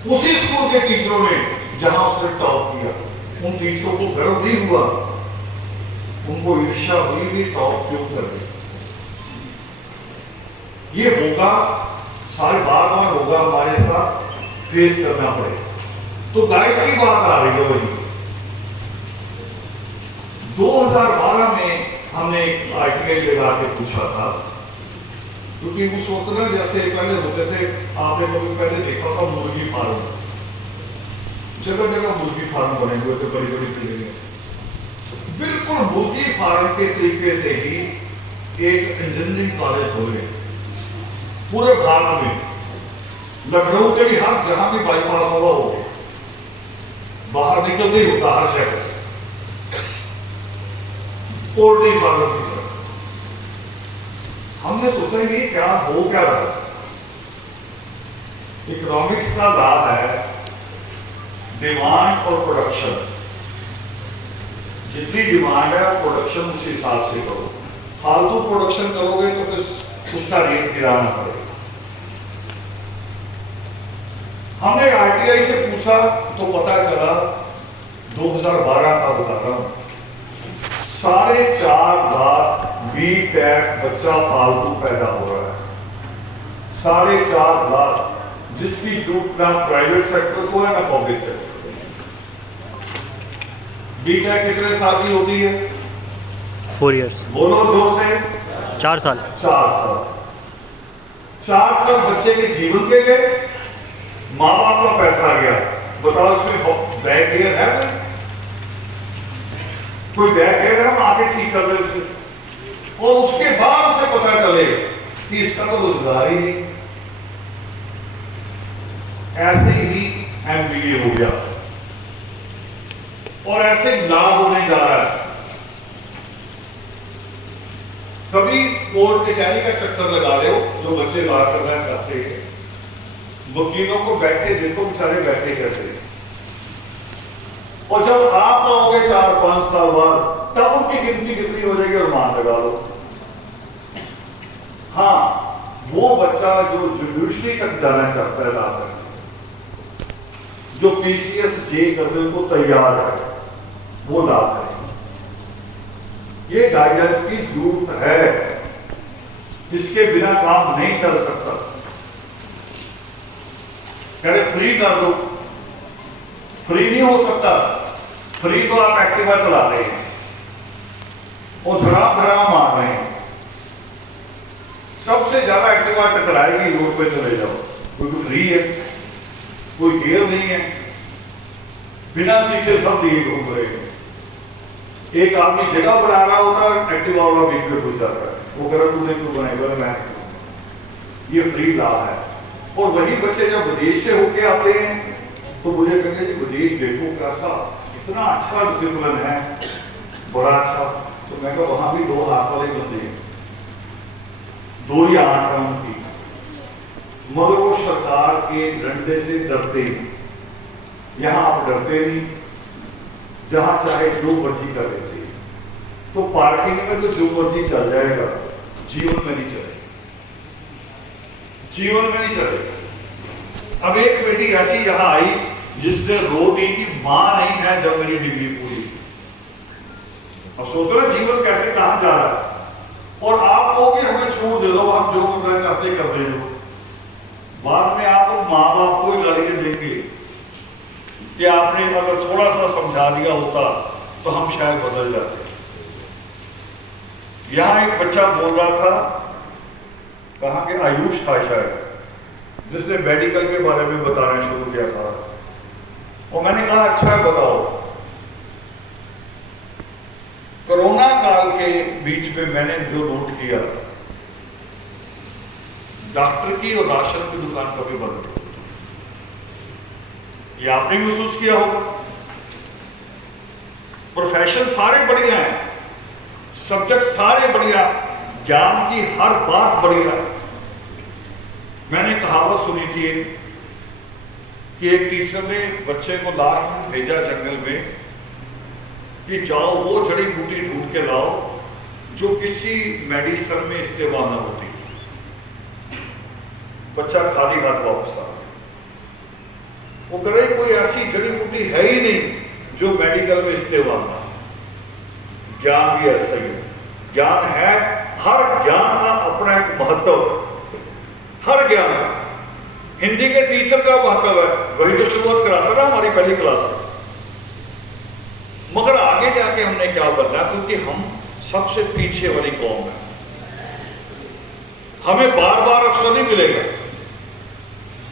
उसी स्कूल के टीचरों ने जहां उसने टॉप किया उन टीचरों को गर्व नहीं हुआ, उनको ईर्ष्या हुई भी टॉप क्यों कर दी। ये होगा, सारे बार बार होगा, हमारे साथ फेस करना पड़ेगा। तो गाइड की बात आ रही है वही 2012 में हमने एक आर्टिकल लगा के पूछा था, क्योंकि उस वक्त ना जैसे पहले होते थे, आपने कभी पहले देखा था मुर्गी फार्म, जगह जगह मुर्गी फार्म बने हुए थे, बड़ी बड़ी बिल्डिंगें। बिल्कुल मुर्गी फार्म के तरीके से ही एक इंजीनियरिंग कॉलेज हो गए पूरे भारत में। लखनऊ के भी हर जहां भी बाईपास होगा हो गया, बाहर निकलते ही होता हर शहर से पोल्ट्री फार्म की तरफ। हमने सोचा ये क्या हो क्या रहा है। इकोनॉमिक्स का लाभ है डिमांड और प्रोडक्शन। जितनी डिमांड है प्रोडक्शन उस हिसाब से करो। फालतू प्रोडक्शन करोगे तो फिर उसका रेट गिराना पड़ेगा। हमने आरटीआई से पूछा तो पता चला 2012 का बता रहा हूं, 4.5 लाख बीटेक बच्चा फालतू पैदा हो रहा है। 4.5 लाख, जिसकी जूट ना प्राइवेट सेक्टर को है ना पब्लिक सेक्टर। बीटेक कितने साल की होती है? 4 years। बोलो 2 से 4 साल। 4 साल। 4 साल बच्चे के जीवन के गए, माँ बाप का पैसा गया। बताओ इसमें बैक ईयर है कोई बैक ईयर है? हम आगे ठीक कर रहे उसे, और उसके बाद उसे पता चले कि इसका तो रोजगार ही नहीं। ऐसे ही एमबीए हो गया और ऐसे लाभ होने जा रहा है। कभी कोर्ट कचहरी का चक्कर लगा रहे हो, जो बच्चे ला करना चाहते हैं, वकीलों को बैठे देखो, बेचारे बैठे कैसे। और जब आप आओगे 4-5 साल बाद, तब उनकी गिनती कितनी हो जाएगी और मान लगा लो। हाँ, वो बच्चा जो जुडिशरी तक जाना चाहता है लाभ है, जो पीसीएस जे करने को तैयार है, वो लाभ है। ये गाइडेंस की जरूरत है, इसके बिना काम नहीं चल सकता। कहे फ्री कर दो, फ्री नहीं हो सकता। फ्री तो आप एक्टिवा चला रहे हैं और धड़ाम मार रहे हैं। सबसे ज्यादा एक्टिवा टकराएगी रोड पे चले जाओ, क्योंकि फ्री है, कोई गियर नहीं है, बिना सीखे सब दिए घूम रहे हैं। एक आदमी जगह बना रहा होता है, एक्टिवा वाला बीच में घुस जाता है, वो कह रहा तूने क्यों बनाएगा, मैं ये फ्री लाभ है। और वही बच्चे जब विदेश से होके आते हैं तो मुझे कहेंगे जी विदेश देखो कैसा, इतना अच्छा डिसिप्लिन है, बड़ा अच्छा। तो मैं कहा वहां भी 2 हाथ वाले बंदे हैं, 2 ही आंख है उनकी, मगर वो सरकार के डंडे से डरते हैं। यहां आप डरते नहीं, जहां चाहे जो मर्जी कर लेते हैं। तो पार्किंग में तो जो मर्जी चल जाएगा, जीवन में नहीं चलेगा, जीवन में नहीं चलेगा। अब एक बेटी ऐसी यहां आई जिसने रो दी कि मां नहीं है जब मेरी डिग्री पूरी। अब सोचो ना जीवन कैसे कहां जा रहा है। और आप कहोगे हमें छूट दे दो, हम जो करना चाहते कर दे दो। बाद में आप माँ बाप को ही गालियां देंगे कि आपने अगर थोड़ा सा समझा दिया होता तो हम शायद बदल जाते। यहां एक बच्चा बोल रहा था, कहा कि आयुष था शायद, जिसने मेडिकल के बारे में बताना शुरू किया था। और मैंने कहा अच्छा बताओ, कोरोना काल के बीच में मैंने जो नोट किया, डॉक्टर की और राशन की दुकान कभी बंद नहीं। ये आपने महसूस किया होगा। प्रोफेशन सारे बढ़िया हैं, सब्जेक्ट सारे बढ़िया, ज्ञान की हर बात बढ़िया। मैंने कहावत सुनी थी कि एक टीचर ने बच्चे को लास्ट में भेजा जंगल में कि जाओ वो जड़ी बूटी ढूंढ के लाओ जो किसी मेडिसिन में इस्तेमाल न होती। बच्चा खाली हाथ वापस आ, वो कह रहे कोई ऐसी जड़ी बूटी है ही नहीं जो मेडिकल में इस्तेमाल है, ज्ञान भी ऐसा ही है। ज्ञान है, हर ज्ञान का अपना एक महत्व, हर ज्ञान का। हिंदी के टीचर का महत्व है, वही तो शुरुआत कराता था हमारी पहली क्लास से। मगर आगे जाके हमने क्या बनना, क्योंकि हम सबसे पीछे वाली कौम है, हमें बार बार अवसर नहीं मिलेगा।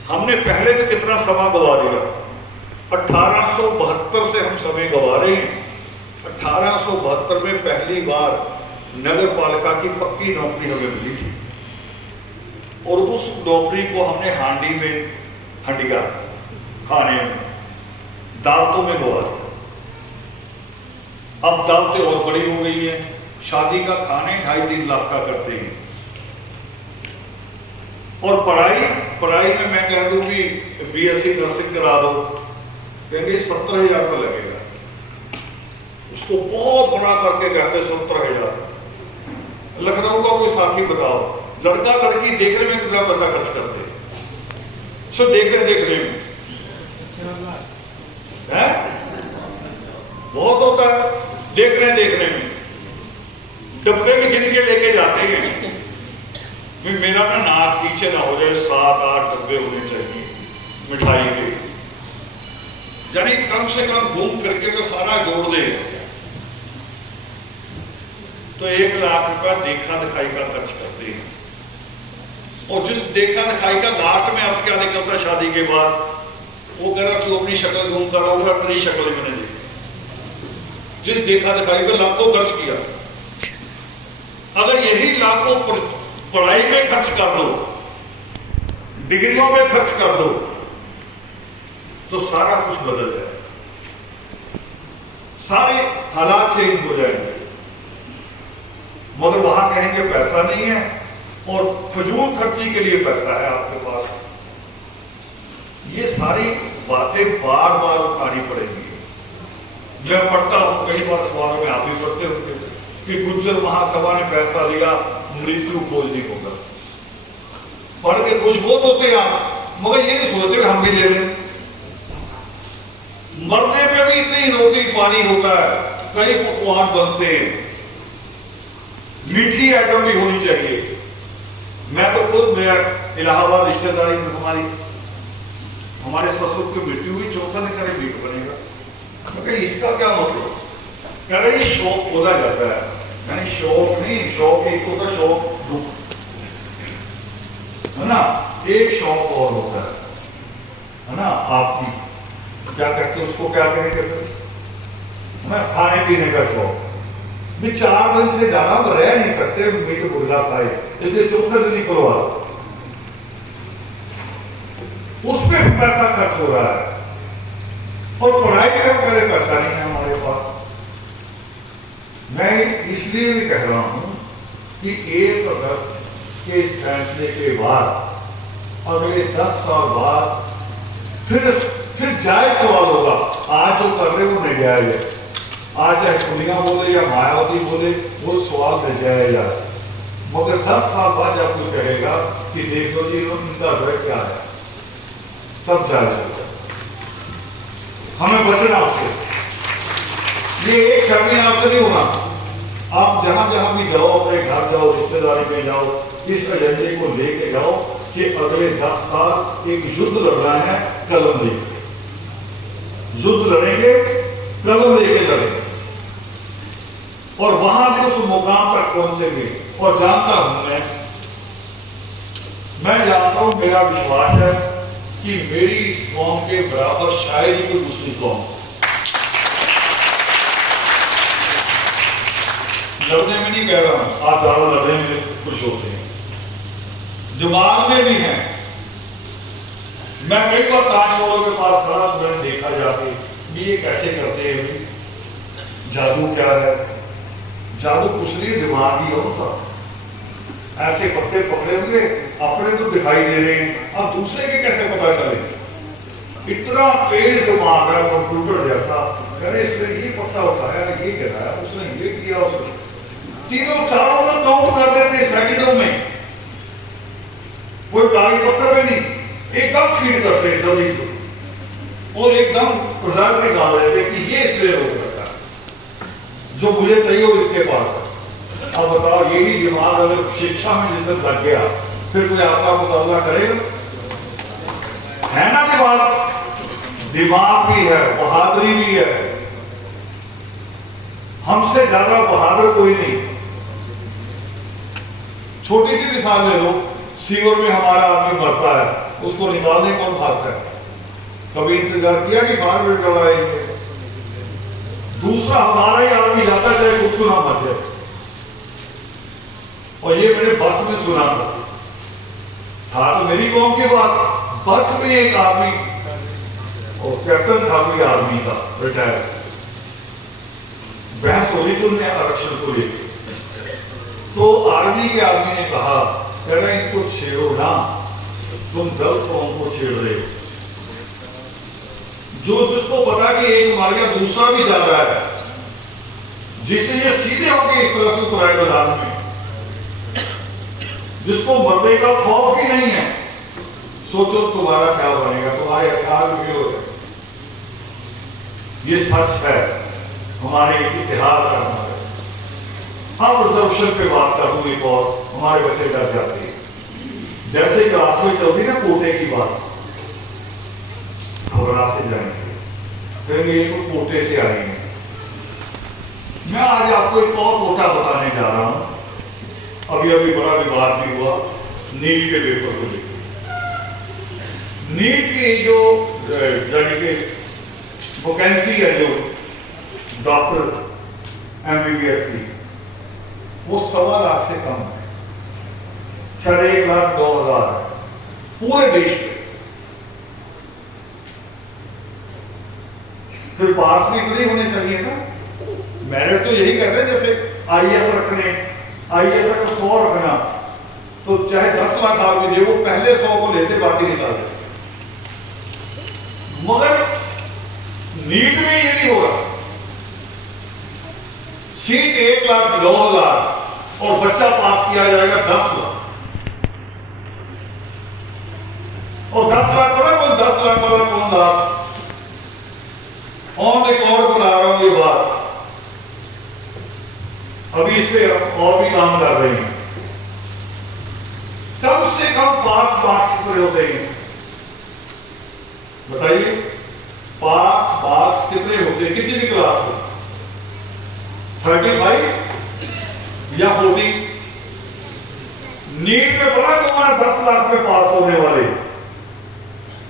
हमने पहले भी कितना समय गवा दिया, 1872 से हम समय गवा रहे हैं। 1872 में पहली बार नगर पालिका की पक्की नौकरी हमें मिली थी, और उस नौकरी को हमने हांडी में, हंडिया खाने में, दावतों में गवा दिया। अब दावतें और बड़ी हो गई है, शादी का खाने 2.5-3 लाख का करते हैं। और पढ़ाई में मैं कह दूं कि BSc नर्सिंग करा दो, कहेंगे 70,000 रुपये लगेगा। उसको बहुत बड़ा करके कहते 70,000। लखनऊ का कोई साथी बताओ, लड़का लड़की देखने में कितना पैसा खर्च करते हैं? सो देखने में है बहुत होता है, देखने में डब्बे में गिन के लेके जाते हैं। मेरा ना नाक पीछे ना हो जाए, 7-8 डब्बे होने चाहिए मिठाई के, यानी कम से कम घूम करके तो सारा जोड़ दे तो 1 लाख रुपया देखा दिखाई का खर्च करते हैं। और जिस देखा दिखाई का लास्ट में अर्थ क्या निकलता शादी के बाद, वो कह रहा तू अपनी शक्ल घूम कर रहा, अपनी शक्ल ही मैंने देखी। जिस देखा दिखाई पे लाखों खर्च किया, अगर यही लाखों पढ़ाई में खर्च कर दो, डिग्रियों में खर्च कर दो, तो सारा कुछ बदल जाए, सारे हालात चेंज हो जाएंगे। मगर वहां कहेंगे पैसा नहीं है, और फजूल खर्ची के लिए पैसा है आपके पास। ये सारी बातें बार बार उठानी पड़ेंगी। मैं पढ़ता हूं, कई बार अखबारों में आप भी पढ़ते होंगे कि गुज्जर महासभा ने फैसला लिया मृत्यु खोज नहीं होगा। पढ़ के कुछ बहुत होते हैं आप, मगर ये नहीं सोचते हम भी ले लें। मरने में भी इतनी रोटी पानी होता है, कई पकवान बनते हैं, मीठी आइटम भी होनी चाहिए। मैं तो खुद मेरा इलाहाबाद रिश्तेदारी में हमारे ससुर की मृत्यु हुई, चौथा ने करे मीट बनेगा। मगर इसका क्या मतलब? कह रहे ये शौक खोला जाता है, यानी शौक नहीं, शौक एक होता है, शौक दुख है ना, एक शौक और होता है ना, आपकी क्या कहते हैं उसको, क्या कहेंगे ना, खाने पीने का शौक। भी 4 दिन से ज्यादा हम रह नहीं सकते मीट मुर्गा खाए, इसलिए चौथे दिन ही करवा, उस पर पैसा खर्च हो रहा है। और पढ़ाई का पहले पैसा नहीं है हमारे पास। मैं इसलिए भी कह रहा हूं कि 1 अगस्त के इस फैसले के बाद अगले 10 साल बाद फिर जायज सवाल होगा। आज जो कर रहे वो नजायज है, आज चाहे सोनिया बोले या मायावती बोले, वो सवाल नजायज है। मगर 10 साल बाद जब कोई कहेगा कि देखो जी उनका असर क्या है, तब जायज होगा। हमें बचना उससे, ये एक शर्मी आपसे नहीं होना। आप जहां जहां भी जाओ, अपने घर जाओ, रिश्तेदारी में जाओ, इस एजेंडे को लेके जाओ कि अगले 10 साल एक युद्ध लड़ना है, कलम लेके युद्ध लड़ेंगे, कलम लेके लड़ेंगे, और वहां भी उस मुकाम तक पहुंचेंगे। और जानता हूं मैं जानता हूं, मेरा विश्वास है कि मेरी इस कौम के बराबर शायद ही कोई मुस्लिम कौम। लड़ने में नहीं कह रहा हूं, आप ज्यादा लड़ने में खुश होते हैं, दिमाग में भी है। मैं कई बार ताजमहल के पास खड़ा, मैंने देखा जाके ये कैसे करते हैं, जादू क्या है? जादू कुछ नहीं, दिमाग ही होता। ऐसे पत्ते पकड़े हुए, अपने तो दिखाई दे रहे हैं, अब दूसरे के कैसे पता चले? इतना तेज दिमाग है, कंप्यूटर जैसा। अरे इसने ये पत्ता उठाया, ये गिराया, उसने ये किया, उसने तीनों चारों में काउंट कर देते सेकंडों में, कोई कागज पत्थर में नहीं, एकदम फीड करते हैं जल्दी से। और एकदम रिजल्ट निकाल रहे थे कि ये इसलिए रोक रखा है जो मुझे चाहिए वो इसके पास है। अब बताओ यही दिमाग अगर शिक्षा में जिस दिन लग गया फिर कोई आपका मुकाबला करेगा? है ना दिमाग भी है, बहादुरी भी है। हमसे ज्यादा बहादुर कोई नहीं। छोटी सी मिसाल ले लो, सीवर में हमारा आदमी मरता है, उसको निकालने कौन भागता है? कभी इंतजार किया कि फायर ब्रिगेड वाला आएंगे? दूसरा हमारा ही आदमी जाता है चाहे कुछ ना मर जाए। और ये मैंने बस में सुना था तो मेरी कौम की बात, बस में एक आदमी और कैप्टन था कोई आर्मी का रिटायर, बहस हो रही थी उन्हें आरक्षण को लेकर। तो आर्मी के आदमी ने कहा अरे इनको छेड़ो ना, तुम दल कौम को छेड़ रहे हो। जो जिसको पता कि एक मार गया दूसरा भी जा रहा है, जिससे ये सीधे होकर इस तरह से उतराए मैदान में, जिसको मरने का खौफ ही नहीं है। सोचो तुम्हारा क्या बनेगा, तुम्हारे हथियार भी हो गए। ये सच है, हमारे इतिहास का है। अब रिजर्वेशन पे बात करूं एक और, हमारे बच्चे डर जाते हैं। जैसे क्लास में चलती ना कोटे की बात, घबरा से जाएंगे फिर ये तो कोटे से आएंगे। मैं आज आपको एक और कोटा बताने जा रहा हूं। अभी अभी बड़ा विवाद भी हुआ नीट के पेपर को लेकर। नीट की जो यानी कि वैकेंसी है जो डॉक्टर एमबीबीएस की, वो 1.25 लाख से कम है, 1,09,000 पूरे देश में। फिर पास भी इतने होने चाहिए ना। मेरिट तो यही कहते हैं, जैसे आईएएस रखने, आईएएस अगर 100 रखना तो चाहे 10 लाख आदमी दे, वो पहले 100 को लेते बाकी निकालते। मगर नीट में ये नहीं हो रहा। सीट 1,09,000 और बच्चा पास किया जाएगा 10 लाख। और 10 लाख वाला कौन, 10 लाख वाला कौन था? ऑन रिकॉर्ड बता रहा हूं ये बात, अभी इस पे और भी काम कर रहे हैं। कम से कम पास मार्क्स कितने होते हैं बताइए? पास मार्क्स कितने होते हैं किसी भी क्लास में? 35 या 40? नीट में बड़ा कौन 10 लाख में पास होने वाले?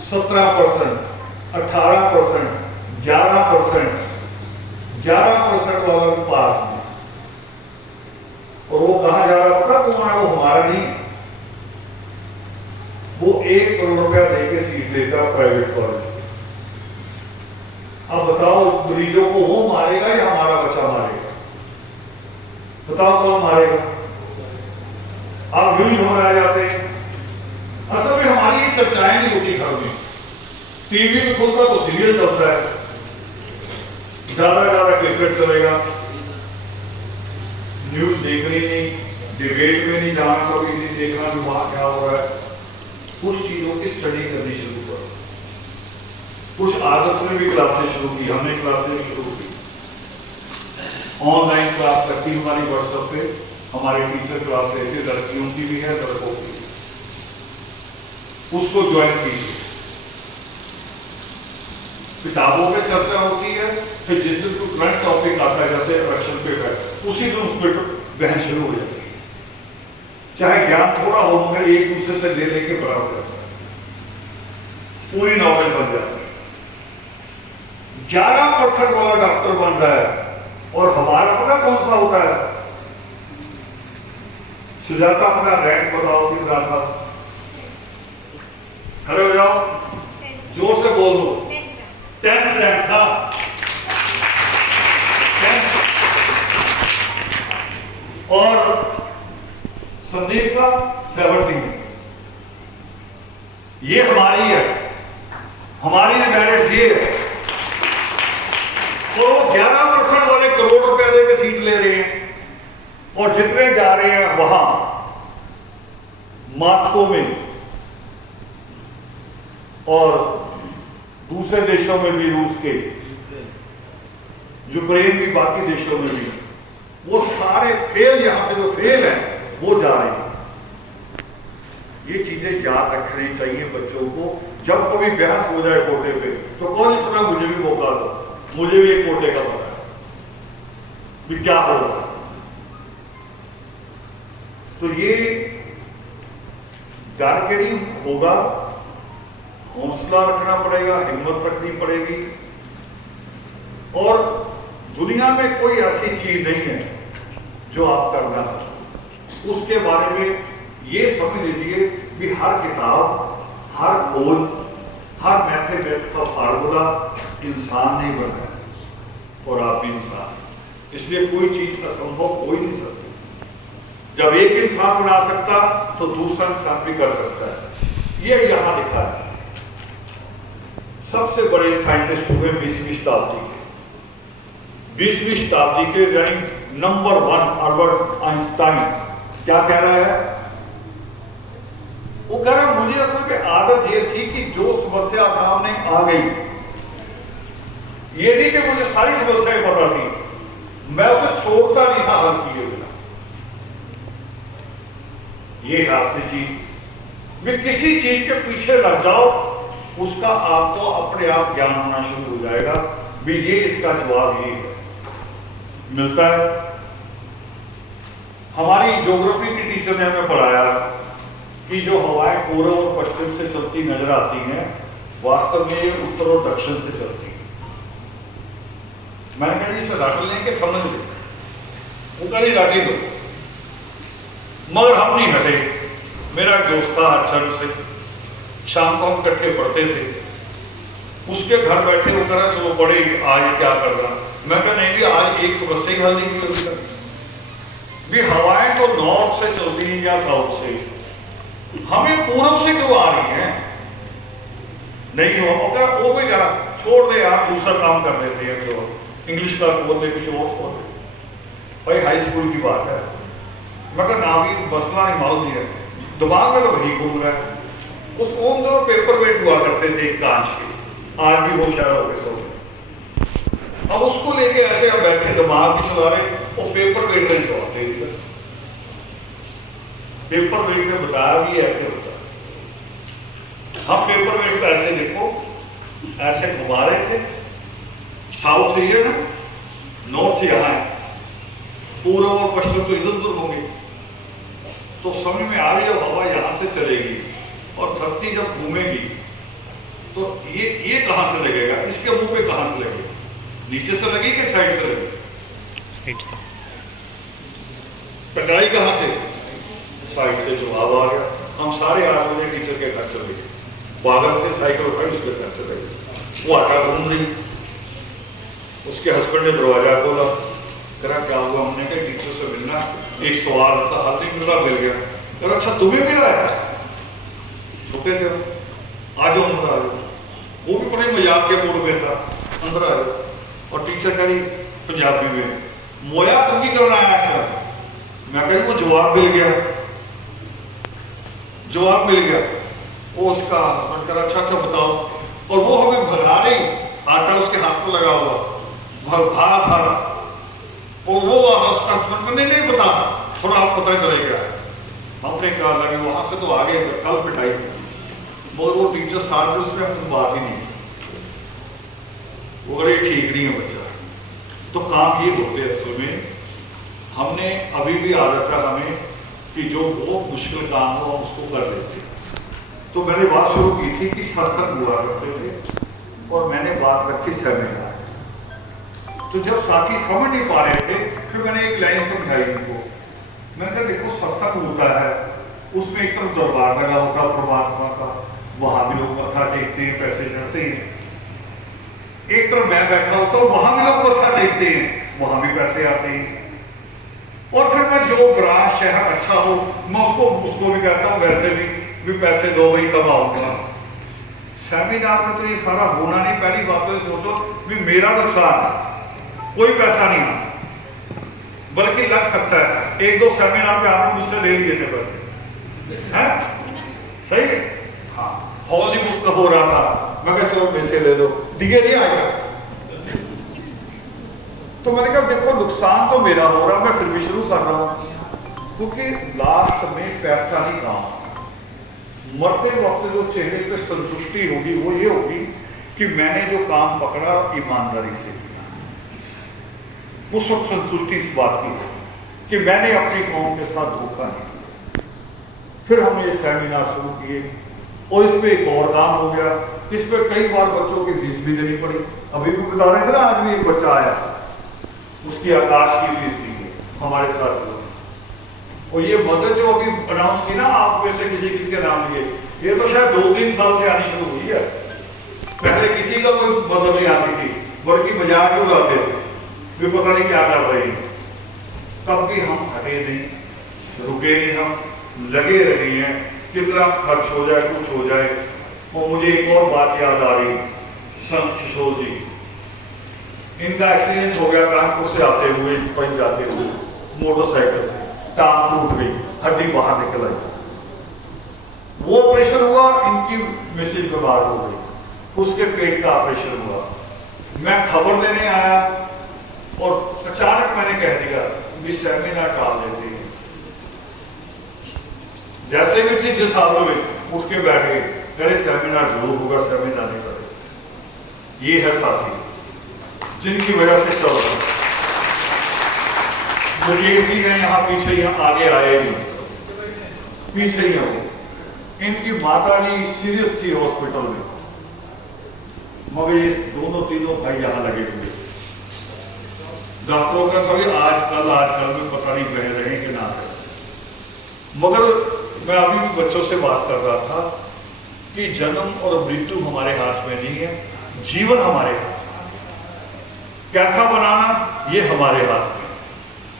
17%, 18%, 11%, 11% वाला भी पास में। और वो कहा जा रहा पता कौन है? वो हमारा नहीं, वो 1 करोड़ रुपया देके सीट देता प्राइवेट कॉलेज। अब बताओ मरीजों को वो मारेगा या हमारा बच्चा मारेगा? बताओ कौन मारेगा? आप यूं ही घबरा जाते हैं। असल में हमारी ये चर्चाएं नहीं होती घर में। टीवी में खुलता तो सीरियल चलता है, ज्यादा क्रिकेट चलेगा, न्यूज देखनी नहीं, डिबेट में नहीं जाना, कभी नहीं देखना कि वहां क्या हो रहा है। कुछ चीजों की स्टडी करनी शुरू करो। कुछ आदर्श ने भी क्लासेस शुरू की, हमने क्लासेस शुरू की, ऑनलाइन क्लास लगती हमारी व्हाट्सएप पे। हमारे टीचर क्लास लेते, लड़कियों की भी है लड़कों की, उसको ज्वाइन कीजिए। किताबों पे चर्चा होती है, फिर जिस दिन कोई करंट टॉपिक आता है जैसे इलेक्शन पेपर, उसी दिन उस पर बहन शुरू हो जाती है। चाहे ज्ञान थोड़ा हो मगर एक दूसरे से ले लेके बड़ा हो जाता है, पूरी नॉलेज बन जाती है। 11% वाला डॉक्टर बन रहा है और हमारा पता कौन सा होता है? सुजाता अपना रैंक बताओ कितना था? खड़े हो जाओ, जोर से बोल दो। 10th रैंक था। और संदीप का 17। ये हमारी है, हमारी मेरिट ये है। तो 11% वाले करोड़ रुपए देकर सीट ले रहे हैं और जितने जा रहे हैं वहां मॉस्को में और दूसरे देशों में भी, रूस के, यूक्रेन भी, बाकी देशों में भी, वो सारे फेल, यहां पे जो फेल है वो जा रहे हैं। ये चीजें याद रखनी चाहिए बच्चों को। जब कभी बहस हो जाए कोटे पे तो कौन इतना मुझे भी मौका दो, मुझे भी एक कोटे का पता है भी क्या होगा। तो ये डर के नहीं होगा, हौसला रखना पड़ेगा, हिम्मत रखनी पड़ेगी। और दुनिया में कोई ऐसी चीज नहीं है जो आप कर ना सकते। उसके बारे में ये समझ लीजिए कि हर किताब, हर खोज, हर मैथमेटिकल फार्मूला इंसान नहीं बना है और आप भी इंसान। इसलिए कोई चीज असंभव हो ही नहीं सकती। जब एक इंसान बना सकता तो दूसरा इंसान भी कर सकता है। ये यहां लिखा है। सबसे बड़े साइंटिस्ट हुए 20वीं शताब्दी के, 20वीं शताब्दी के रैंक नंबर 1 अल्बर्ट आइंस्टाइन क्या कह रहा है? वो कह रहा है मुझे असल में आदत ये थी कि जो समस्या सामने आ गई, ये नहीं कि मुझे सारी समस्याएं पता थी, मैं उसे छोड़ता नहीं था हल किए बिना। ये है असली चीज। मैं किसी चीज के पीछे लग जाओ, उसका आपको अपने आप ज्ञान होना शुरू हो जाएगा भी ये इसका जवाब ये है, मिलता है। हमारी ज्योग्राफी की टीचर ने हमें पढ़ाया कि जो हवाएं पूर्व और पश्चिम से चलती नजर आती हैं, वास्तव में ये उत्तर और दक्षिण से चलती हैं। मैंने कहा इसमें रट लें कि समझ लें? वो कह रही रटी दो, मगर हम नहीं हटे। मेरा एक दोस्त था हरचंद से, शाम को हम इकट्ठे पढ़ते थे। उसके घर बैठे वो कह रहा चलो पढ़े, आज क्या कर रहा। मैं कहा नहीं भी आज एक समस्या ही हल नहीं की अभी तक भी। हवाएं तो नॉर्थ से चलती हैं या साउथ से, हमें पूर्व से क्यों आ रही हैं? नहीं हो वो भी कहा छोड़ दे आप, दूसरा काम कर लेते हैं, तो इंग्लिश का खोल दे, कुछ और खोल दे। भाई हाई स्कूल की बात है। मैं कहा ना भी मसला नहीं, मालूम नहीं है, दिमाग में तो वही घूम रहा है। उस ओम दो पेपर वेट हुआ करते थे कांच के, आज भी होशियार हो गए सब। अब उसको लेके ऐसे हम बैठे दिमाग भी चला रहे, और पेपर वेट का जवाब दे दिया। पेपर वेट ने बताया भी ऐसे होता है। हम पेपर वेट को ऐसे देखो, ऐसे घुमा रहे थे, साउथ ये ना, नॉर्थ यहाँ है, पूर्व और पश्चिम तो इधर उधर होंगे। तो समझ में आ रही है हवा यहां से चलेगी और धरती जब घूमेगी तो ये कहां से लगेगा, इसके मुंह पे कहां से लगेगा, नीचे से लगेगी कि साइड से लगेगी? साइड से। कटाई कहां से? साइड से। जवाब आ गया। हम सारे 8 बजे टीचर के घर चले गए, बागल से साइकिल उठाई उसके घर चले गए। वो आटा घूम रही, उसके हस्बैंड ने दरवाजा खोला, करा क्या हुआ? हमने कहा टीचर से मिलना, एक सवाल था, हल नहीं मिल रहा, मिल गया। करा अच्छा तुम्हें मिला है? छुपे थे, आज अंदर आ जाओ। वो भी बड़े मजाक के मूड में था, अंदर आ जाओ। और टीचर कह रही पंजाबी में, मोया तुम की करना आया? मैं कह वो जवाब मिल गया, जवाब मिल गया। वो उसका हस्बैंड करा अच्छा अच्छा बताओ। और वो हमें भगा रही, आटा उसके हाथ में लगा हुआ, भाग भाग। और वो हस्बैंड ने नहीं बता, थोड़ा आप पता चलेगा। हमने कहा लगे वहां से तो आगे कल पिटाई, मगर वो टीचर साथ में उसने अपनी बात ही नहीं, वो अरे ठीक नहीं है बच्चा। तो काम ये होते हैं असल में, हमने अभी भी आदत है हमें कि जो बहुत मुश्किल काम हो हम उसको कर लेते। तो मैंने बात शुरू की थी कि सत्संग हुआ करते थे, और मैंने बात रखी सेमिनार। तो जब साथी समझ नहीं पा रहे थे, फिर मैंने एक लाइन समझाई उनको। मैंने कहा देखो सत्संग होता है, उसमें एक तरफ दरबार लगा होता है परमात्मा का, वहां भी लोग मत्था टेकते हैं, पैसे चढ़ते हैं। एक तरफ मैं बैठा होता हूँ, वहां भी लोग मत्था टेकते हैं, वहां भी पैसे आते हैं। और फिर मैं जो ग्राम शहर अच्छा हो, मैं उसको भी कहता हूँ वैसे भी पैसे दो, वही कमाऊंगा। सेमिनार में तो ये सारा होना नहीं। पहली बात तो सोचो भी मेरा नुकसान, कोई पैसा नहीं आना, बल्कि लग सकता है। 1-2 सेमिनार पे आपने मुझसे ले लिए थे पैसे, हैं? सही है। हाँ, हॉल ही बुक हो रहा था, मैं कहा चलो पैसे ले लो, दिए नहीं आएगा। तो मैंने कहा देखो नुकसान तो मेरा हो रहा, मैं फिर भी शुरू कर रहा हूँ, क्योंकि लास्ट में पैसा ही काम आता। मरते वक्त जो चेहरे पे संतुष्टि होगी वो ये होगी कि मैंने जो काम पकड़ा ईमानदारी से किया। उस वक्त संतुष्टि इस बात की कि मैंने अपनी कौम के साथ धोखा नहीं। फिर हमने ये सेमिनार शुरू किए और इस पे एक और काम हो गया, इस पे कई बार बच्चों की फीस भी देनी पड़ी। अभी भी बता रहे थे ना, आज भी एक बच्चा आया, उसकी आकाश की फीस दी है हमारे साथ। और ये मदद जो अभी अनाउंस की ना, आप में से किसी के नाम लिए, ये तो शायद 2-3 साल से आनी शुरू हुई है। पहले किसी का कोई मदद नहीं आती थी, बल्कि मजाक ही उड़ाते थे, वे पता नहीं क्या कर रहे हैं। तब भी हम हटे नहीं, रुके नहीं, हम लगे रहे हैं, कितना खर्च हो जाए कुछ हो जाए। और मुझे एक और बात याद आ रही, संत किशोर जी, इनका एक्सीडेंट हो गया कानपुर से आते हुए, पंच जाते हुए मोटरसाइकिल से, टांग टूट गई, हड्डी बाहर निकल आई। वो ऑपरेशन हुआ, इनकी मिसेज बीमार हो गई, उसके पेट का ऑपरेशन हुआ। मैं खबर लेने आया और अचानक मैंने कह दिया कि सेमिनार टाल देते हैं। जैसे भी ठीक जिस हाल में उठ के बैठ गए, अरे सेमिनार जरूर होगा, सेमिनार नहीं करेगा। ये है साथी जिनकी वजह से चल रहा है। मुकेश जी ने यहाँ पीछे, यहाँ आगे आए नहीं, पीछे ही हो। इनकी माता जी सीरियस थी हॉस्पिटल में, मगर ये दोनों तीनों भाई यहाँ लगे हुए। डॉक्टरों का कभी आजकल में पता नहीं बह रहे कि ना है। मगर मैं अभी भी बच्चों से बात कर रहा था कि जन्म और मृत्यु हमारे हाथ में नहीं है, जीवन हमारे हाथ में। कैसा बनाना ये हमारे हाथ में,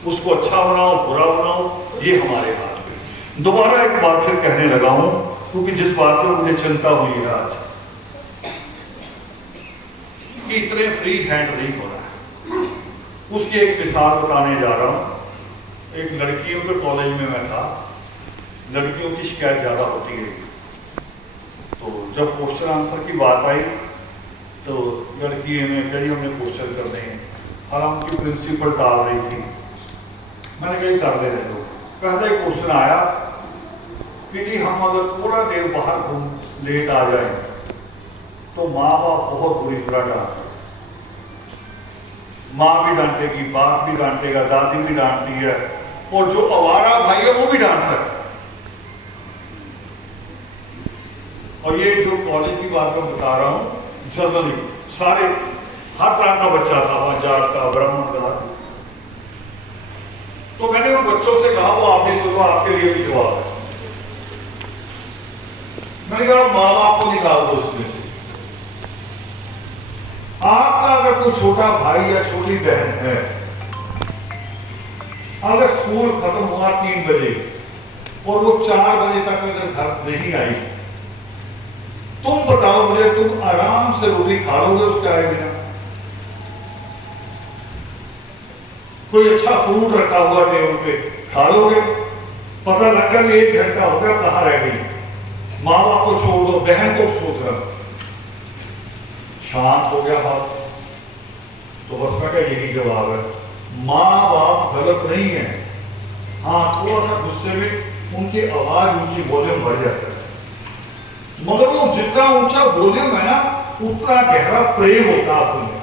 उसको अच्छा बनाओ बुरा बनाओ ये हमारे हाथ में। दोबारा एक बात फिर कहने लगा हूं, क्योंकि जिस बात पर मुझे चिंता हुई है आज कि इतने फ्री हैंड नहीं हो रहा है, उसकी एक मिसाल बताने जा रहा हूं। एक लड़कियों के कॉलेज में मैं था, लड़कियों की शिकायत ज्यादा होती है, तो जब क्वेश्चन आंसर की बात आई तो लड़की हमें कही हमने क्वेश्चन करने हैं, और उनकी प्रिंसिपल टाल रही थी। मैंने कही कर दे रहे लोग। पहले क्वेश्चन आया कि जी हम अगर थोड़ा देर बाहर घूम लेट आ जाए तो माँ बाप बहुत बुरी तरह डांटे। माँ भी डांटेगी, बाप भी डांटेगा, दादी भी डांटती है, और जो आवारा भाई है वो भी डांटता है। और ये जो कॉलेज की बात मैं बता रहा हूँ, जनरली सारे हर तरह का बच्चा था वहां, जाट का, ब्राह्मण का। तो मैंने उन बच्चों से कहा, वो आप भी सुनो, आपके लिए भी जवाब है। मैंने कहा माँ बाप को निकाल दो उसमें से। आपका अगर कोई छोटा भाई या छोटी बहन है, अगर स्कूल खत्म हुआ 3 बजे और वो 4 बजे तक अगर घर नहीं आई, तुम बताओ मुझे, तुम आराम से रोटी खा लोगे उसके आए बिना? कोई अच्छा फ्रूट रखा हुआ टेबल पे खा लोगे? पता लगा कि 1 घंटा हो गया, कहाँ रह गई? माँ बाप को छोड़ दो, बहन को सोच रहा, शांत हो गया बात। तो बस मैं क्या यही जवाब है, माँ बाप गलत नहीं है। हाँ, थोड़ा सा गुस्से में उनकी आवाज ऊंची, वॉल्यूम बढ़ जाता है, मगर वो जितना ऊंचा वॉल्यूम है ना, उतना गहरा प्रेम होता असल में।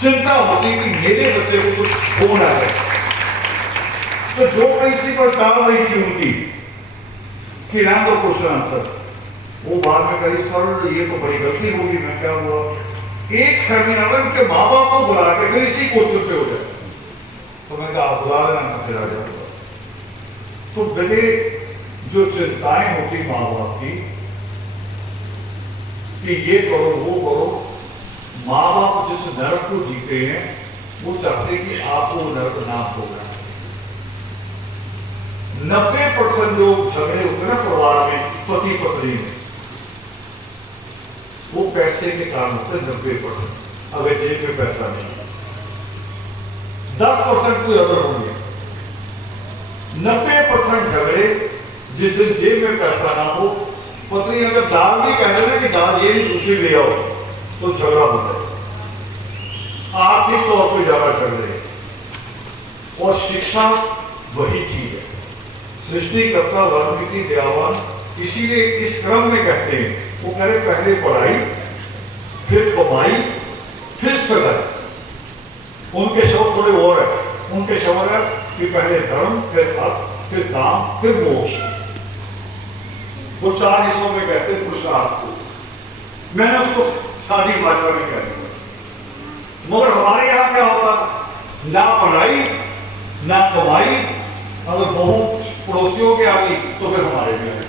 चिंता होती कि मेरे बच्चे को कुछ हो ना जाए। तो जो प्रिंसिपल डाल रही थी उनकी कि रैंक और क्वेश्चन आंसर, वो बाद में कही सर ये तो बड़ी गलती होगी। मैं क्या हुआ, एक सेमिनार में उनके माँ बाप को बुला के फिर इसी क्वेश्चन पे हो जाए। तो मैं कहा आप बुला लेना, फिर आ जाऊंगा। तो बेटे जो चिंताएं होती माँ बाप की कि ये करो वो करो, माँ बाप जिस नर्क को जीते हैं वो चाहते कि आपको वो नर्क ना होगा। 90% जो झगड़े होते हैं ना परिवार में, पति पत्नी में, वो पैसे के कारण होते हैं। 90% अगर जेब में पैसा नहीं, 10% कोई अदर होंगे। 90% झगड़े जिस दिन जेब में पैसा ना हो पत्नी अगर दाल भी कह रहे ना कि दाल ये नहीं दूसरी ले आओ तो झगड़ा होता है, आर्थिक तौर पर ज्यादा चल रहे। और शिक्षा वही चीज है, सृष्टिकर्ता वाल्मीकि दयावान इसीलिए इस क्रम में कहते हैं, वो कह रहे पहले पढ़ाई, फिर कमाई, फिर सगाई। उनके शब्द थोड़े और है, उनके शब्द है कि पहले धर्म, फिर अर्थ, फिर काम, फिर मोक्ष। वो 4 हिस्सों में कहते हैं पुरुषार्थ को। मैंने उसको सादी भाषा में कह दिया। मगर हमारे यहाँ क्या होता, ना पढ़ाई ना कमाई, अगर बहू पड़ोसियों के आ गई तो फिर हमारे भी आए,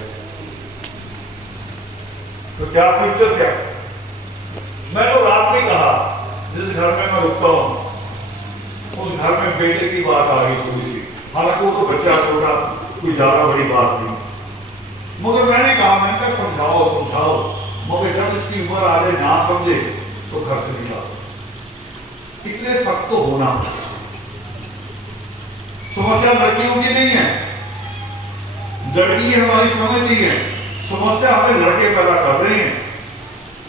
तो क्या फ्यूचर क्या। मैं तो रात में कहा जिस घर में मैं रुकता हूं उस घर में बेटे की बात आ गई थोड़ी सी, हालांकि वो तो बच्चा छोटा, कोई ज्यादा बड़ी बात नहीं, मगर मैंने कहा, मैंने कहा समझाओ समझाओ, मगर जब इसकी उम्र आ जाए ना समझे तो घर से निकालो। इतने सख्त तो होना। समस्या लड़कियों की नहीं है, लड़की हमारी समझती है, समस्या हमें लड़के पैदा कर रहे हैं।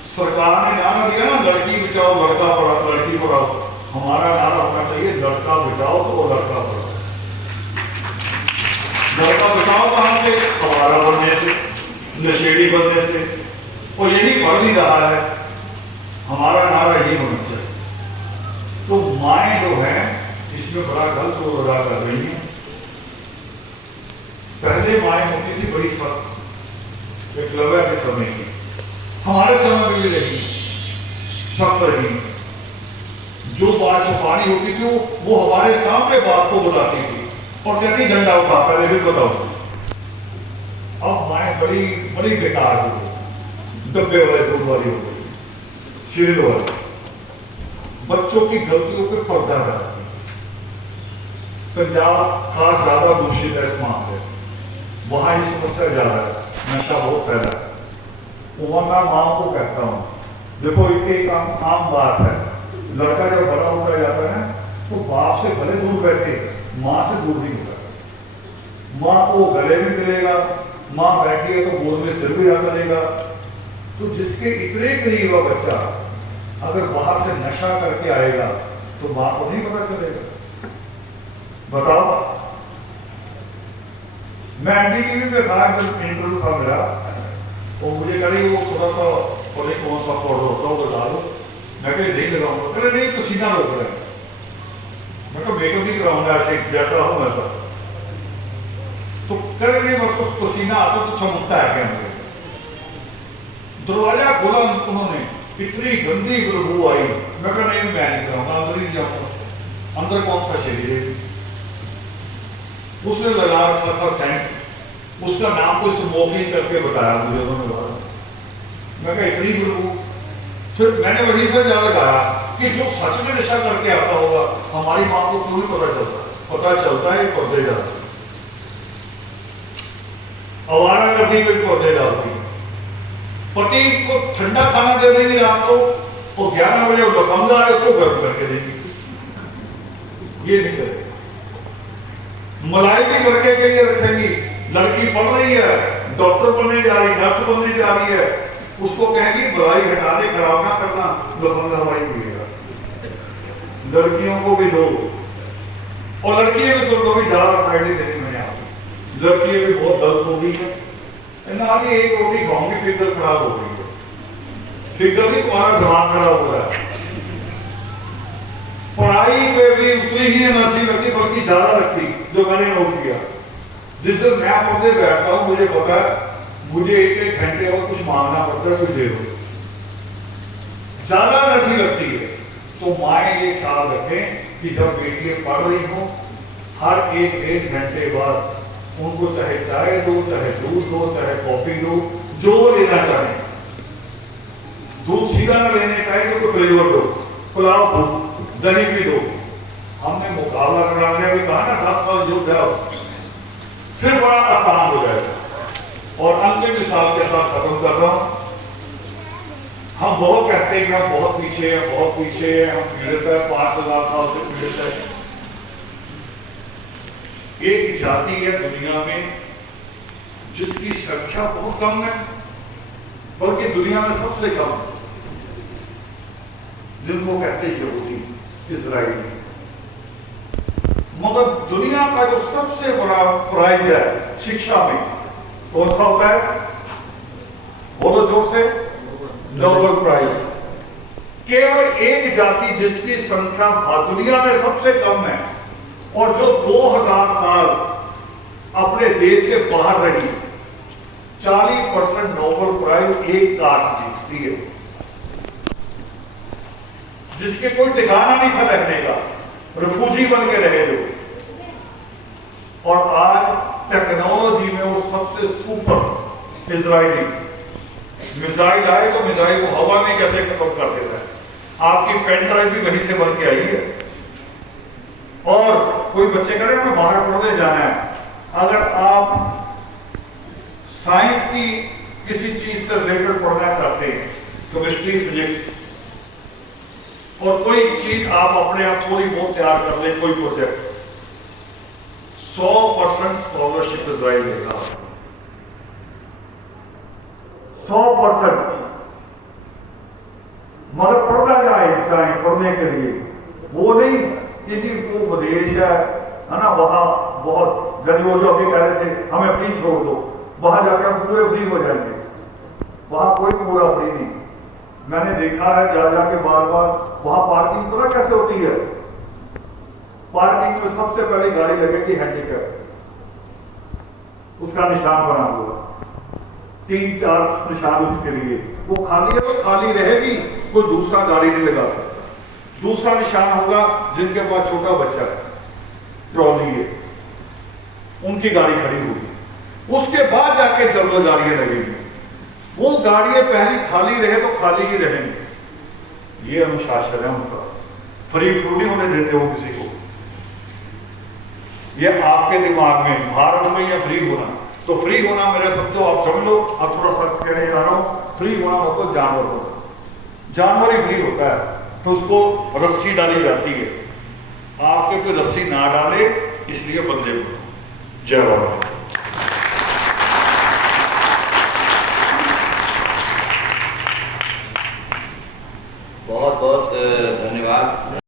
सरकार ने नारा दिया ना, लड़की बचाओ लड़का पढ़ाओ, लड़की पढ़ाओ। हमारा नारा होना चाहिए लड़का बचाओ तो लड़का पढ़ाओ। लड़का बचाओ कहां से, हमारा बनने से, नशेड़ी बनने से, और यही पढ़ ही रहा है। हमारा नारा यही होना चाहिए। तो माएँ जो है इसमें बड़ा गलत रोल अदा कर रही है। पहले माएँ होती थी बड़ी सख्त, एकलव्य के समय की, हमारे समय में भी रही सख्त रही। जो बात छुपानी होती थी वो हमारे सामने बाप को बताती थी और कहती डंडा उठा, पहले भी बताओ। अब माएँ बड़ी बड़ी बेकार हो गई, डब्बे वाले दूध वाली हो गई, सीरियल वाली, बच्चों की गलतियों पर पर्दा डालती। पंजाब खास ज्यादा दूषित है इस मामले, वहां ये समस्या ज्यादा है, नशा बहुत फैला है। वहां मैं माँ को कहता हूँ, देखो एक आम बात है, लड़का जब बड़ा होता जाता है तो बाप से भले दूर बैठे, माँ से दूर नहीं होता। माँ को गले में मिलेगा, माँ बैठी है तो गोद में सिर भी रख लेगा। तो जिसके इतने करीब हुआ बच्चा अगर बाहर से नशा करके आएगा तो माँ को नहीं पता चलेगा। बताओ, मैं एनडीटीवी पे था, जब इंटरव्यू था मेरा, तो मुझे कह रही वो थोड़ा सा बोले कौन सा पाउडर होता है वो बता दो। मैं कहीं नहीं लगाऊंगा, कह रहे नहीं पसीना रोक रहा है। मैं कहा मेकअप नहीं कराऊंगा ऐसे जैसा हूं मैं तो कह रहे बस उस पसीना आता तो चमकता है क्या मुझे। दरवाजा खोला उन्होंने, इतनी गंदी बदबू आई। मैं कहा नहीं मैं नहीं कराऊंगा, अंदर ही जाऊंगा। अंदर कौन था शरीर, उसने लगा रखा था सेंट, उसका नाम कोई स्मोकिंग करके बताया मुझे उन्होंने। मैं कहा इतनी बदबू। फिर मैंने वही से ज्यादा कहा कि जो सच में नशा करके आता होगा हमारी माँ को क्यों नहीं पता चलता। पता चलता है पर्दे डालती, आवारा करती कोई पर्दे डालती, पति को ठंडा खाना दे देगी रात को, वो 11 बजे लफंगा है उसको गर्म करके देगी। ये नहीं चलेगा। मलाई भी लड़के के लिए रखेंगी, लड़की पढ़ रही है, डॉक्टर बनने जा रही, नर्स बनने जा रही है, उसको कहेंगी मलाई हटा दे, खराब ना करना, लफंगा दवाई पिएगा। लड़कियों को भी दो, और लड़कियां भी सुन लो भी ज्यादा साइड ही देने में आप, लड़कियां भी बहुत दर्द हो गई है ना, भी एक रोटी खाऊंगी फिगर खराब हो गई है। फिगर नहीं, तुम्हारा दिमाग खराब हो रहा है। पढ़ाई पे भी उतनी ही एनर्जी लगती बल्कि ज्यादा लगती, जो मैंने नोट किया। जिस दिन मैं पढ़ते बैठता हूँ मुझे पता है मुझे 1-1 घंटे और कुछ मांगना पड़ता है, कुछ देर हो ज्यादा एनर्जी लगती है। तो माएँ ये ख्याल रखें कि जब बेटियां पढ़ रही हो हर 1-1.5 घंटे बाद उनको चाहे चाय दो, चाहे दूध दो, चाहे कॉफी दो, जो लेना चाहे। दूध सीधा न लेने का है तो फ्लेवर दो, पुलाव दो, दही भी दो। हमने मुकाबला कराने भी कहा ना 10 साल जो जाओ फिर बड़ा आसान हो जाएगा। और अंतिम मिसाल के साथ खत्म कर रहा हूं। हम बहुत कहते हैं कि हम बहुत पीछे हैं, बहुत पीछे हैं, हम पीड़ित है, 5000 साल से पीड़ित है। एक जाति है दुनिया में जिसकी संख्या बहुत कम है बल्कि दुनिया में सबसे कम, जिनको कहते हैं यहूदी, इजराइली। मगर दुनिया का जो सबसे बड़ा प्राइज है शिक्षा में, कौन सा होता है? बोलो जोर से, नोबेल प्राइज। केवल एक जाति जिसकी संख्या दुनिया में सबसे कम है और जो 2000 साल अपने देश से बाहर रही, 40% नोबेल प्राइज एक काट जीतती है, जिसके कोई ठिकाना नहीं था रहने का, रिफ्यूजी बन के रहे जो। और आज टेक्नोलॉजी में वो सबसे सुपर इजरायली, मिसाइल आए तो मिसाइल को हवा में कैसे खत्म कर देता है। आपकी पेन ड्राइव भी वहीं से बन के आई है। और कोई बच्चे कह रहे हैं बाहर पढ़ने जाना है, अगर आप साइंस की किसी चीज से रिलेटेड पढ़ना चाहते हैं, केमिस्ट्री, फिजिक्स, और कोई चीज आप अपने आप थोड़ी बहुत तैयार कर ले, कोई प्रोजेक्ट, 100% स्कॉलरशिप इजराइल देगा, 100%। मगर पढ़ना चाहे पढ़ने के लिए, वो नहीं कि वो विदेश है ना, वहां बहुत गरीबों जो अभी कह रहे थे हमें फ्री छोड़ दो, वहां जाकर हम पूरे फ्री हो जाएंगे, वहां कोई पूरा फ्री नहीं। मैंने देखा है जा जाके बार बार, वहां पार्किंग पता कैसे होती है? पार्किंग में सबसे पहले गाड़ी लगेगी हैंडीकैप, उसका निशान बना हुआ, 3-4 निशान उसके लिए। वो खाली है तो खाली रहेगी, कोई दूसरा गाड़ी नहीं लगा सकता। दूसरा निशान होगा जिनके पास छोटा बच्चा है, ट्रॉली है, उनकी गाड़ी खड़ी होगी, उसके बाद जाके जरूर गाड़ियां लगेंगी। वो गाड़ियां पहली खाली रहे तो खाली ही रहेंगी। ये अनुशासन है उनका, फ्री फ्रूट नहीं होने देते वो किसी को। ये आपके दिमाग में, भारत में ये फ्री होना, तो फ्री होना मेरे समझो आप समझ लो, आप थोड़ा सख्त कहने जा रहा हूं, फ्री होना मतलब जानवर होना, जानवर ही फ्री होता है, तो उसको रस्सी डाली जाती है, आपके पे रस्सी ना डाले इसलिए बंदे को। जय बाबा।